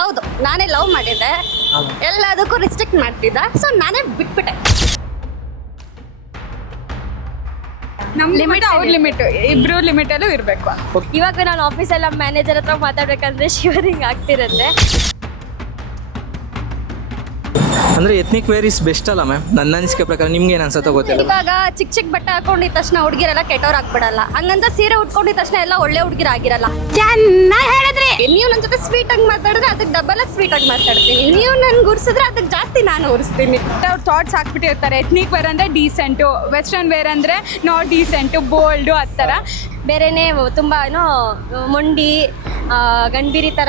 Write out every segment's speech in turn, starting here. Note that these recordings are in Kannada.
ಹೌದು, ನಾನೇ ಲವ್ ಮಾಡಿದ್ದೆ, ಎಲ್ಲದಕ್ಕೂ ರಿಸ್ಟ್ರಿಕ್ಟ್ ಮಾಡ್ತಿದ್ದ, ಸೊ ನಾನೇ ಬಿಟ್ಬಿಟ್ಟೆ. ನಮ್ಮ ಲಿಮಿಟ್ ಅವ್ರ ಲಿಮಿಟ್, ಇಬ್ರು ಲಿಮಿಟ್ ಅಲ್ಲೂ ಇರಬೇಕು. ಇವಾಗ ನಾನು ಆಫೀಸಲ್ಲಿ ನಮ್ಮ ಮ್ಯಾನೇಜರ್ ಹತ್ರ ಮಾತಾಡ್ಬೇಕಂದ್ರೆ ಶಿವರಿಂಗ್ ಆಗ್ತಿರುತ್ತೆ. ಅಂದರೆ ಎತ್ನಿಕ್ ವೇರ್ ಇಸ್ ಬೆಸ್ಟ್ ಅಲ್ಲ ಮ್ಯಾಮ್? ನನ್ನ ಅನಿಸಿಕೆ ಪ್ರಕಾರ ನಿಮ್ಗೆ ಏನು ಅನ್ಸುತ್ತೋ ಗೊತ್ತಿಲ್ಲ. ಇವಾಗ ಚಿಕ್ಕ ಚಿಕ್ಕ ಬಟ್ಟೆ ಹಾಕೊಂಡಿದ ತಕ್ಷಣ ಹುಡುಗಿರೆಲ್ಲ ಕೆಟ್ಟವ್ರು ಆಗ್ಬಿಡಲ್ಲ, ಹಂಗಂತ ಸೀರೆ ಉಟ್ಕೊಂಡಿದ ತಕ್ಷಣ ಎಲ್ಲ ಒಳ್ಳೆ ಹುಡುಗಿರ ಆಗಿರಲ್ಲ. ಚೆನ್ನಾಗಿ ಹೇಳಿದ್ರಿ. ನೀವು ನನ್ನ ಜೊತೆ ಸ್ವೀಟ್ ಆಗಿ ಮಾತಾಡಿದ್ರೆ ಅದಕ್ಕೆ ಡಬಲ್ ಆಗಿ ಸ್ವೀಟ್ ಆಗಿ ಮಾತಾಡ್ತೀನಿ, ನೀವು ನನ್ಗೆ ಉರ್ಸಿದ್ರೆ ಅದಕ್ಕೆ ಜಾಸ್ತಿ ನಾನು ಉರಿಸ್ತೀನಿ. ಅವ್ರ ಥಾಟ್ಸ್ ಹಾಕ್ಬಿಟ್ಟಿರ್ತಾರೆ. ಎತ್ನಿಕ್ ವೇರ್ ಅಂದರೆ ಡೀಸೆಂಟು, ವೆಸ್ಟರ್ನ್ ವೇರ್ ಅಂದರೆ ನಾಟ್ ಡೀಸೆಂಟು, ಬೋಲ್ಡು ಆ ಥರ. ಬೇರೆನೇ ತುಂಬ ಏನೋ ಮೊಂಡಿ ಗಂಭೀರಿ ಥರ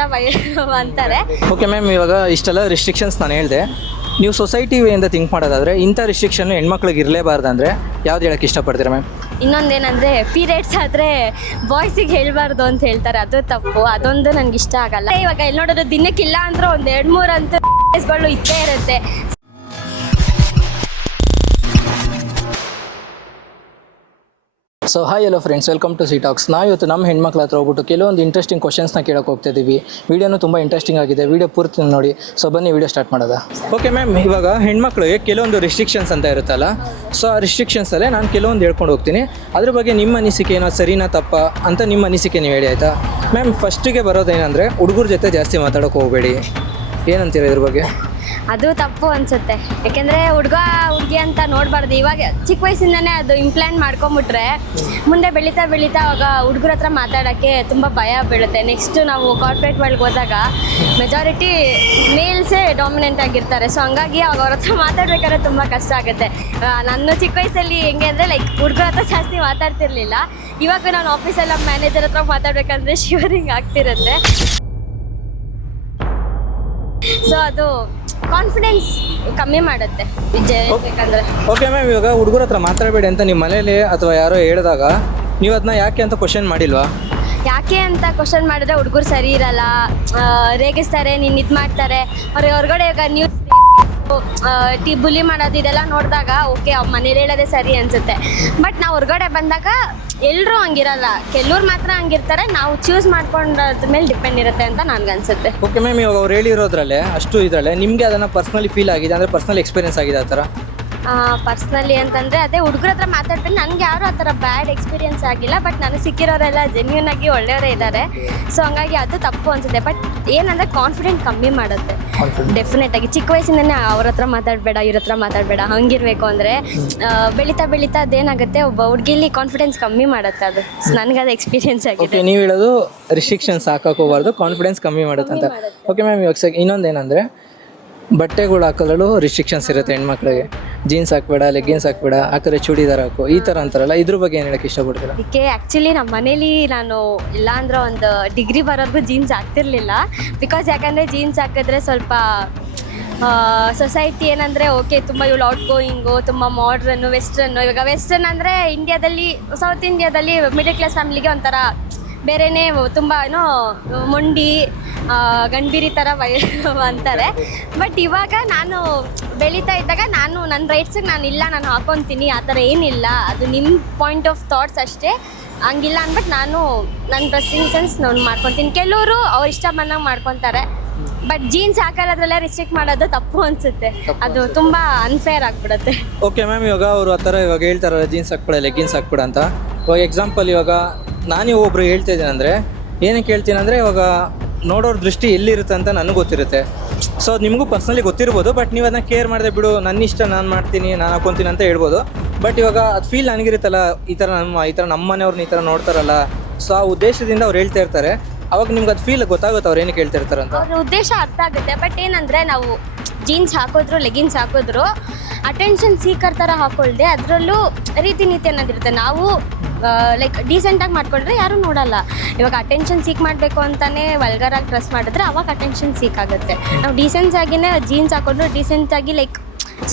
ಅಂತಾರೆ. ಓಕೆ ಮ್ಯಾಮ್, ಇವಾಗ ಇಷ್ಟೆಲ್ಲ ರಿಸ್ಟ್ರಿಕ್ಷನ್ಸ್ ನಾನು ಹೇಳಿದೆ. ನೀವು ಸೊಸೈಟಿ ವೇಯಿಂದ ಥಿಂಕ್ ಮಾಡೋದಾದರೆ ಇಂಥ ರಿಸ್ಟ್ರಿಕ್ಷನ್ ಹೆಣ್ಮಕ್ಳಿಗೆ ಇರಲೇಬಾರ್ದಂದರೆ ಯಾವ್ದು ಹೇಳೋಕ್ಕೆ ಇಷ್ಟಪಡ್ತೀರಾ ಮ್ಯಾಮ್? ಇನ್ನೊಂದೇನಂದರೆ ಪೀರಿಯಡ್ಸ್ ಆದರೆ ಬಾಯ್ಸಿಗೆ ಹೇಳಬಾರ್ದು ಅಂತ ಹೇಳ್ತಾರೆ, ಅದು ತಪ್ಪು. ಅದೊಂದು ನನಗೆ ಇಷ್ಟ ಆಗಲ್ಲ. ಇವಾಗ ಎಲ್ಲಿ ನೋಡೋದು ದಿನಕ್ಕಿಲ್ಲ ಅಂದ್ರೆ ಒಂದು 2-3 ಅಂತೂ ಕೇಸ್ಗಳು ಇದ್ದೇ ಇರುತ್ತೆ. So hi hello friends, welcome to C talks. ನಾವು ಇವತ್ತು ನಮ್ಮ ಹೆಣ್ಮಕ್ಳ ಹತ್ರ ಹೋಗ್ಬಿಟ್ಟು ಕೆಲವೊಂದು ಇಂಟ್ರೆಸ್ಟಿಂಗ್ ಕ್ವಶನ್ಸ್ನ ಕೇಳೋಕೆ ಹೋಗ್ತಿದ್ದೀವಿ. ವೀಡಿಯೋನು ತುಂಬ ಇಂಟ್ರೆಸ್ಟಿಂಗ್ ಆಗಿದೆ, ವೀಡಿಯೋ ಪೂರ್ತಿ ನೋಡಿ. ಸೊ ಬನ್ನಿ ವೀಡಿಯೋ ಸ್ಟಾರ್ಟ್ ಮಾಡೋದ. ಓಕೆ ಮ್ಯಾಮ್, ಇವಾಗ ಹೆಣ್ಮಕ್ಳಿಗೆ ಕೆಲವೊಂದು ರಿಸ್ಟ್ರಿಕ್ಷನ್ಸ್ ಅಂತ ಇರುತ್ತಲ್ಲ, ಸೊ ಆ ರಿಸ್ಟ್ರಿಕ್ಷನ್ಸಲ್ಲೇ ನಾನು ಕೆಲವೊಂದು ಹೇಳ್ಕೊಂಡು ಹೋಗ್ತೀನಿ. ಅದ್ರ ಬಗ್ಗೆ ನಿಮ್ಮ ಅನಿಸಿಕೆ ಏನೋ ಸರಿನಾ ತಪ್ಪ ಅಂತ ನಿಮ್ಮ ಅನಿಸಿಕೆ ನೀವು ಹೇಳಿ, ಆಯಿತಾ ಮ್ಯಾಮ್? ಫಸ್ಟಿಗೆ ಬರೋದೇನೆಂದರೆ ಹುಡುಗರ ಜೊತೆ ಜಾಸ್ತಿ ಮಾತಾಡೋಕೆ ಹೋಗಬೇಡಿ. ಏನಂತೀರ ಇದ್ರ ಬಗ್ಗೆ? ಅದು ತಪ್ಪು ಅನಿಸುತ್ತೆ, ಯಾಕೆಂದರೆ ಹುಡುಗ ಹುಡುಗಿ ಅಂತ ನೋಡಬಾರ್ದು. ಇವಾಗ ಚಿಕ್ಕ ವಯಸ್ಸಿಂದನೇ ಅದು ಇಂಪ್ಲಾಂಟ್ ಮಾಡ್ಕೊಂಬಿಟ್ರೆ ಮುಂದೆ ಬೆಳೀತಾ ಬೆಳೀತಾ ಅವಾಗ ಹುಡುಗರ ಹತ್ರ ಮಾತಾಡೋಕ್ಕೆ ತುಂಬ ಭಯ ಬೀಳುತ್ತೆ. ನೆಕ್ಸ್ಟು ನಾವು ಕಾರ್ಪೊರೇಟ್ ವರ್ಲ್ಡ್ಗೆ ಹೋದಾಗ ಮೆಜಾರಿಟಿ ಮೇಲ್ಸೇ ಡಾಮಿನೆಂಟ್ ಆಗಿರ್ತಾರೆ. ಸೊ ಹಂಗಾಗಿ ಅವ್ರ ಹತ್ರ ಮಾತಾಡ್ಬೇಕಾದ್ರೆ ತುಂಬ ಕಷ್ಟ ಆಗುತ್ತೆ. ನನ್ನ ಚಿಕ್ಕ ವಯಸ್ಸಲ್ಲಿ ಹೆಂಗೆ ಅಂದರೆ ಲೈಕ್ ಹುಡುಗರ ಹತ್ರ ಜಾಸ್ತಿ ಮಾತಾಡ್ತಿರ್ಲಿಲ್ಲ. ಇವಾಗ ನಾನು ಆಫೀಸಲ್ಲಿ ನಮ್ಮ ಮ್ಯಾನೇಜರ್ ಹತ್ರ ಮಾತಾಡ್ಬೇಕಂದ್ರೆ ಶಿವರಿಂಗ್ ಆಗ್ತಿರುತ್ತೆ. ಸೊ ಅದು ಕಾನ್ಫಿಡೆನ್ಸ್ ಕಮ್ಮಿ ಮಾಡುತ್ತೆ ಬೇಕಂದ್ರೆ. ಓಕೆ ಮ್ಯಾಮ್, ಇವಾಗ ಹುಡುಗರ ಹತ್ರ ಮಾತಾಡಬೇಡಿ ಅಂತ ನಿಮ್ಮ ಮನೇಲಿ ಅಥವಾ ಯಾರೋ ಹೇಳಿದಾಗ ನೀವು ಅದನ್ನ ಯಾಕೆ ಅಂತ ಕ್ವಶನ್ ಮಾಡಿಲ್ವಾ? ಯಾಕೆ ಅಂತ ಕ್ವಶನ್ ಮಾಡಿದ್ರೆ ಹುಡುಗರು ಸರಿ ಇರಲ್ಲ, ರೇಗಿಸ್ತಾರೆ, ನೀನು ಇದು ಮಾಡ್ತಾರೆ. ಹೊರಗಡೆ ಇವಾಗ ನ್ಯೂಸ್ ಬುಲಿ ಮಾಡೋದು ಇದೆಲ್ಲ ನೋಡಿದಾಗ ಓಕೆ ಅವ್ರ ಮನೇಲಿ ಹೇಳೋದೇ ಸರಿ ಅನಿಸುತ್ತೆ. ಬಟ್ ನಾವು ಹೊರಗಡೆ ಬಂದಾಗ ಎಲ್ಲರೂ ಹಂಗಿರಲ್ಲ, ಕೆಲವ್ರು ಮಾತ್ರ ಹಂಗಿರ್ತಾರೆ. ನಾವು ಚೂಸ್ ಮಾಡ್ಕೊಂಡದ್ರ ಮೇಲೆ ಡಿಪೆಂಡ್ ಇರುತ್ತೆ ಅಂತ ನನಗನ್ಸುತ್ತೆ. ಓಕೆ ಮ್ಯಾಮ್, ಇವಾಗ ಅವ್ರು ಹೇಳಿರೋದ್ರಲ್ಲೇ ಅಷ್ಟು ಇದರಲ್ಲೇ ನಿಮಗೆ ಅದನ್ನು ಪರ್ಸ್ನಲಿ ಫೀಲ್ ಆಗಿದೆ ಅಂದರೆ ಪರ್ಸ್ನಲ್ ಎಕ್ಸ್ಪೀರಿಯನ್ಸ್ ಆಗಿದೆ ಆ ಥರ? ಪರ್ಸ್ನಲಿ ಅಂತಂದರೆ ಅದೇ ಹುಡುಗರ ಹತ್ರ ಮಾತಾಡ್ತೀನಿ. ನನಗೆ ಯಾರೂ ಆ ಥರ ಬ್ಯಾಡ್ ಎಕ್ಸ್ಪೀರಿಯನ್ಸ್ ಆಗಿಲ್ಲ. ಬಟ್ ನನಗೆ ಸಿಕ್ಕಿರೋರೆಲ್ಲ ಜೆನ್ಯೂನ್ ಆಗಿ ಒಳ್ಳೆಯವರೇ ಇದ್ದಾರೆ. ಸೊ ಹಂಗಾಗಿ ಅದು ತಪ್ಪು ಅನಿಸುತ್ತೆ. ಬಟ್ ಏನಂದರೆ ಕಾನ್ಫಿಡೆಂಟ್ ಕಮ್ಮಿ ಮಾಡುತ್ತೆ ಡೆಫಿನೆಟಾಗಿ. ಚಿಕ್ಕ ವಯಸ್ಸಿಂದನೇ ಅವ್ರ ಹತ್ರ ಮಾತಾಡಬೇಡ, ಇವ್ರ ಹತ್ರ ಮಾತಾಡಬೇಡ ಹಂಗಿರಬೇಕು ಅಂದರೆ ಬೆಳೀತಾ ಬೆಳೀತಾ ಅದೇನಾಗುತ್ತೆ, ಒಬ್ಬ ಹುಡುಗಿಲಿ ಕಾನ್ಫಿಡೆನ್ಸ್ ಕಮ್ಮಿ ಮಾಡುತ್ತೆ. ಅದು ನನಗದು ಎಕ್ಸ್ಪೀರಿಯನ್ಸ್ ಆಗಿದೆ. ನೀವು ಹೇಳೋದು ರಿಸ್ಟ್ರಿಕ್ಷನ್ಸ್ ಹಾಕಕ್ಕೆ ಹೋಗಬಾರ್ದು, ಕಾನ್ಫಿಡೆನ್ಸ್ ಕಮ್ಮಿ ಮಾಡುತ್ತೆ ಅಂತ. ಓಕೆ ಮ್ಯಾಮ್, ಇವಾಗ ಇನ್ನೊಂದೇನೆಂದರೆ ಬಟ್ಟೆಗಳು ಹಾಕೋದ್ರಲ್ಲೂ ರಿಸ್ಟ್ರಿಕ್ಷನ್ಸ್ ಇರುತ್ತೆ ಹೆಣ್ಮಕ್ಳಿಗೆ. ಜೀನ್ಸ್ ಹಾಕ್ಬೇಡ, ಲೆಗ್ಗಿನ್ಸ್ ಹಾಕ್ಬೇಡ, ಹಾಕಿದ್ರೆ ಚೂಡಿದಾರ್ ಹಾಕು, ಈ ಥರ ಅಂತಾರಲ್ಲ, ಇದ್ರ ಬಗ್ಗೆ ಏನು ಹೇಳಕ್ಕೆ ಇಷ್ಟಪಡ್ತೀರಾ? ಅದಕ್ಕೆ ಆ್ಯಕ್ಚುಲಿ ನಮ್ಮ ಮನೇಲಿ ನಾನು ಇಲ್ಲ ಅಂದ್ರೆ ಒಂದು ಡಿಗ್ರಿ ಬರೋರ್ಗೂ ಜೀನ್ಸ್ ಹಾಕ್ತಿರ್ಲಿಲ್ಲ. ಬಿಕಾಸ್ ಯಾಕಂದರೆ ಜೀನ್ಸ್ ಹಾಕಿದ್ರೆ ಸ್ವಲ್ಪ ಸೊಸೈಟಿ ಏನಂದರೆ ಓಕೆ ತುಂಬ ಇವಳು ಔಟ್ ಗೋಯಿಂಗು, ತುಂಬ ಮಾಡ್ರನ್ನು, ವೆಸ್ಟರ್ನು. ಇವಾಗ ವೆಸ್ಟರ್ನ್ ಅಂದರೆ ಇಂಡಿಯಾದಲ್ಲಿ, ಸೌತ್ ಇಂಡಿಯಾದಲ್ಲಿ ಮಿಡಲ್ ಕ್ಲಾಸ್ ಫ್ಯಾಮಿಲಿಗೆ ಒಂಥರ ಬೇರೆಯೇ ತುಂಬ ಏನೋ ಮೊಂಡಿ ಗಂಭೀರಿ ಥರ ಅಂತಾರೆ. ಬಟ್ ಇವಾಗ ನಾನು ಬೆಳೀತಾ ಇದ್ದಾಗ ನಾನು ನನ್ನ ರೈಟ್ಸಿಗೆ ನಾನು ಇಲ್ಲ, ನಾನು ಹಾಕೊತೀನಿ ಆ ಥರ ಏನಿಲ್ಲ. ಅದು ನಿಮ್ಮ ಪಾಯಿಂಟ್ ಆಫ್ ಥಾಟ್ಸ್ ಅಷ್ಟೇ, ಹಂಗಿಲ್ಲ ಅಂದ್ಬಿಟ್ಟು ನಾನು ನನ್ನ ಡ್ರೆಸ್ಸಿಂಗ್ ಸೆನ್ಸ್ ನಾನು ಮಾಡ್ಕೊತೀನಿ. ಕೆಲವರು ಅವ್ರು ಇಷ್ಟ ಬಂದಂಗೆ ಮಾಡ್ಕೊತಾರೆ. ಬಟ್ ಜೀನ್ಸ್ ಹಾಕೋದ್ರಲ್ಲೇ ರಿಸ್ಟ್ರಿಕ್ಟ್ ಮಾಡೋದು ತಪ್ಪು ಅನಿಸುತ್ತೆ. ಅದು ತುಂಬ ಅನ್ಫೇರ್ ಆಗಿಬಿಡುತ್ತೆ. ಓಕೆ ಮ್ಯಾಮ್, ಇವಾಗ ಅವರು ಆ ಥರ ಇವಾಗ ಹೇಳ್ತಾರಲ್ಲ ಜೀನ್ಸ್ ಹಾಕ್ಬಿಡ, ಲೆಗ್ಗಿನ್ಸ್ ಹಾಕ್ಬಿಡ ಅಂತ. ಇವಾಗ ಎಕ್ಸಾಂಪಲ್, ಇವಾಗ ನಾನು ಒಬ್ಬರು ಹೇಳ್ತಾ ಇದ್ದೀನಿ ಅಂದರೆ ಏನಕ್ಕೆ ಹೇಳ್ತೀನಿ ಅಂದರೆ, ಇವಾಗ ನೋಡೋರ ದೃಷ್ಟಿ ಎಲ್ಲಿರುತ್ತೆ ಅಂತ ನನಗೆ ಗೊತ್ತಿರುತ್ತೆ. ಸೊ ಅದು ನಿಮಗೂ ಪರ್ಸ್ನಲಿ ಗೊತ್ತಿರ್ಬೋದು. ಬಟ್ ನೀವು ಅದನ್ನ ಕೇರ್ ಮಾಡಿದೆ ಬಿಡು, ನನ್ನ ಇಷ್ಟ ನಾನು ಮಾಡ್ತೀನಿ, ನಾನು ಹಾಕೊತೀನಿ ಅಂತ ಹೇಳ್ಬೋದು. ಬಟ್ ಇವಾಗ ಅದು ಫೀಲ್ ನನಗಿರುತ್ತಲ್ಲ, ಈ ಥರ ನಮ್ಮ ಮನೆಯವ್ರನ್ನ ಈ ಥರ ನೋಡ್ತಾರಲ್ಲ, ಸೊ ಆ ಉದ್ದೇಶದಿಂದ ಅವ್ರು ಹೇಳ್ತಾ ಇರ್ತಾರೆ. ಅವಾಗ ನಿಮ್ಗೆ ಅದು ಫೀಲ್ ಗೊತ್ತಾಗುತ್ತೆ ಅವ್ರು ಏನಕ್ಕೆ ಹೇಳ್ತಾ ಇರ್ತಾರೆ ಅಂತ. ಅವ್ರ ಉದ್ದೇಶ ಅರ್ಥ ಆಗುತ್ತೆ. ಬಟ್ ಏನಂದರೆ ನಾವು ಜೀನ್ಸ್ ಹಾಕಿದ್ರು, ಲೆಗಿನ್ಸ್ ಹಾಕಿದ್ರು ಅಟೆನ್ಷನ್ ಸೀಕರ್ ಥರ ಹಾಕೊಳ್ದೆ ಅದರಲ್ಲೂ ರೀತಿ ನೀತಿ ಅನ್ನೋದಿರುತ್ತೆ. ನಾವು ಲೈಕ್ ಡೀಸೆಂಟಾಗಿ ಮಾಡ್ಕೊಂಡ್ರೆ ಯಾರೂ ನೋಡಲ್ಲ. ಇವಾಗ ಅಟೆನ್ಷನ್ ಸೀಕ್ ಮಾಡಬೇಕು ಅಂತಲೇ ವಲ್ಗರಾಗಿ ಡ್ರೆಸ್ ಮಾಡಿದ್ರೆ ಅವಾಗ ಅಟೆನ್ಷನ್ ಸೀಕ್ ಆಗುತ್ತೆ. ನಾವು ಡೀಸೆನ್ಸ್ ಆಗಿನೇ ಜೀನ್ಸ್ ಹಾಕೊಂಡ್ರು ಡೀಸೆಂಟಾಗಿ ಲೈಕ್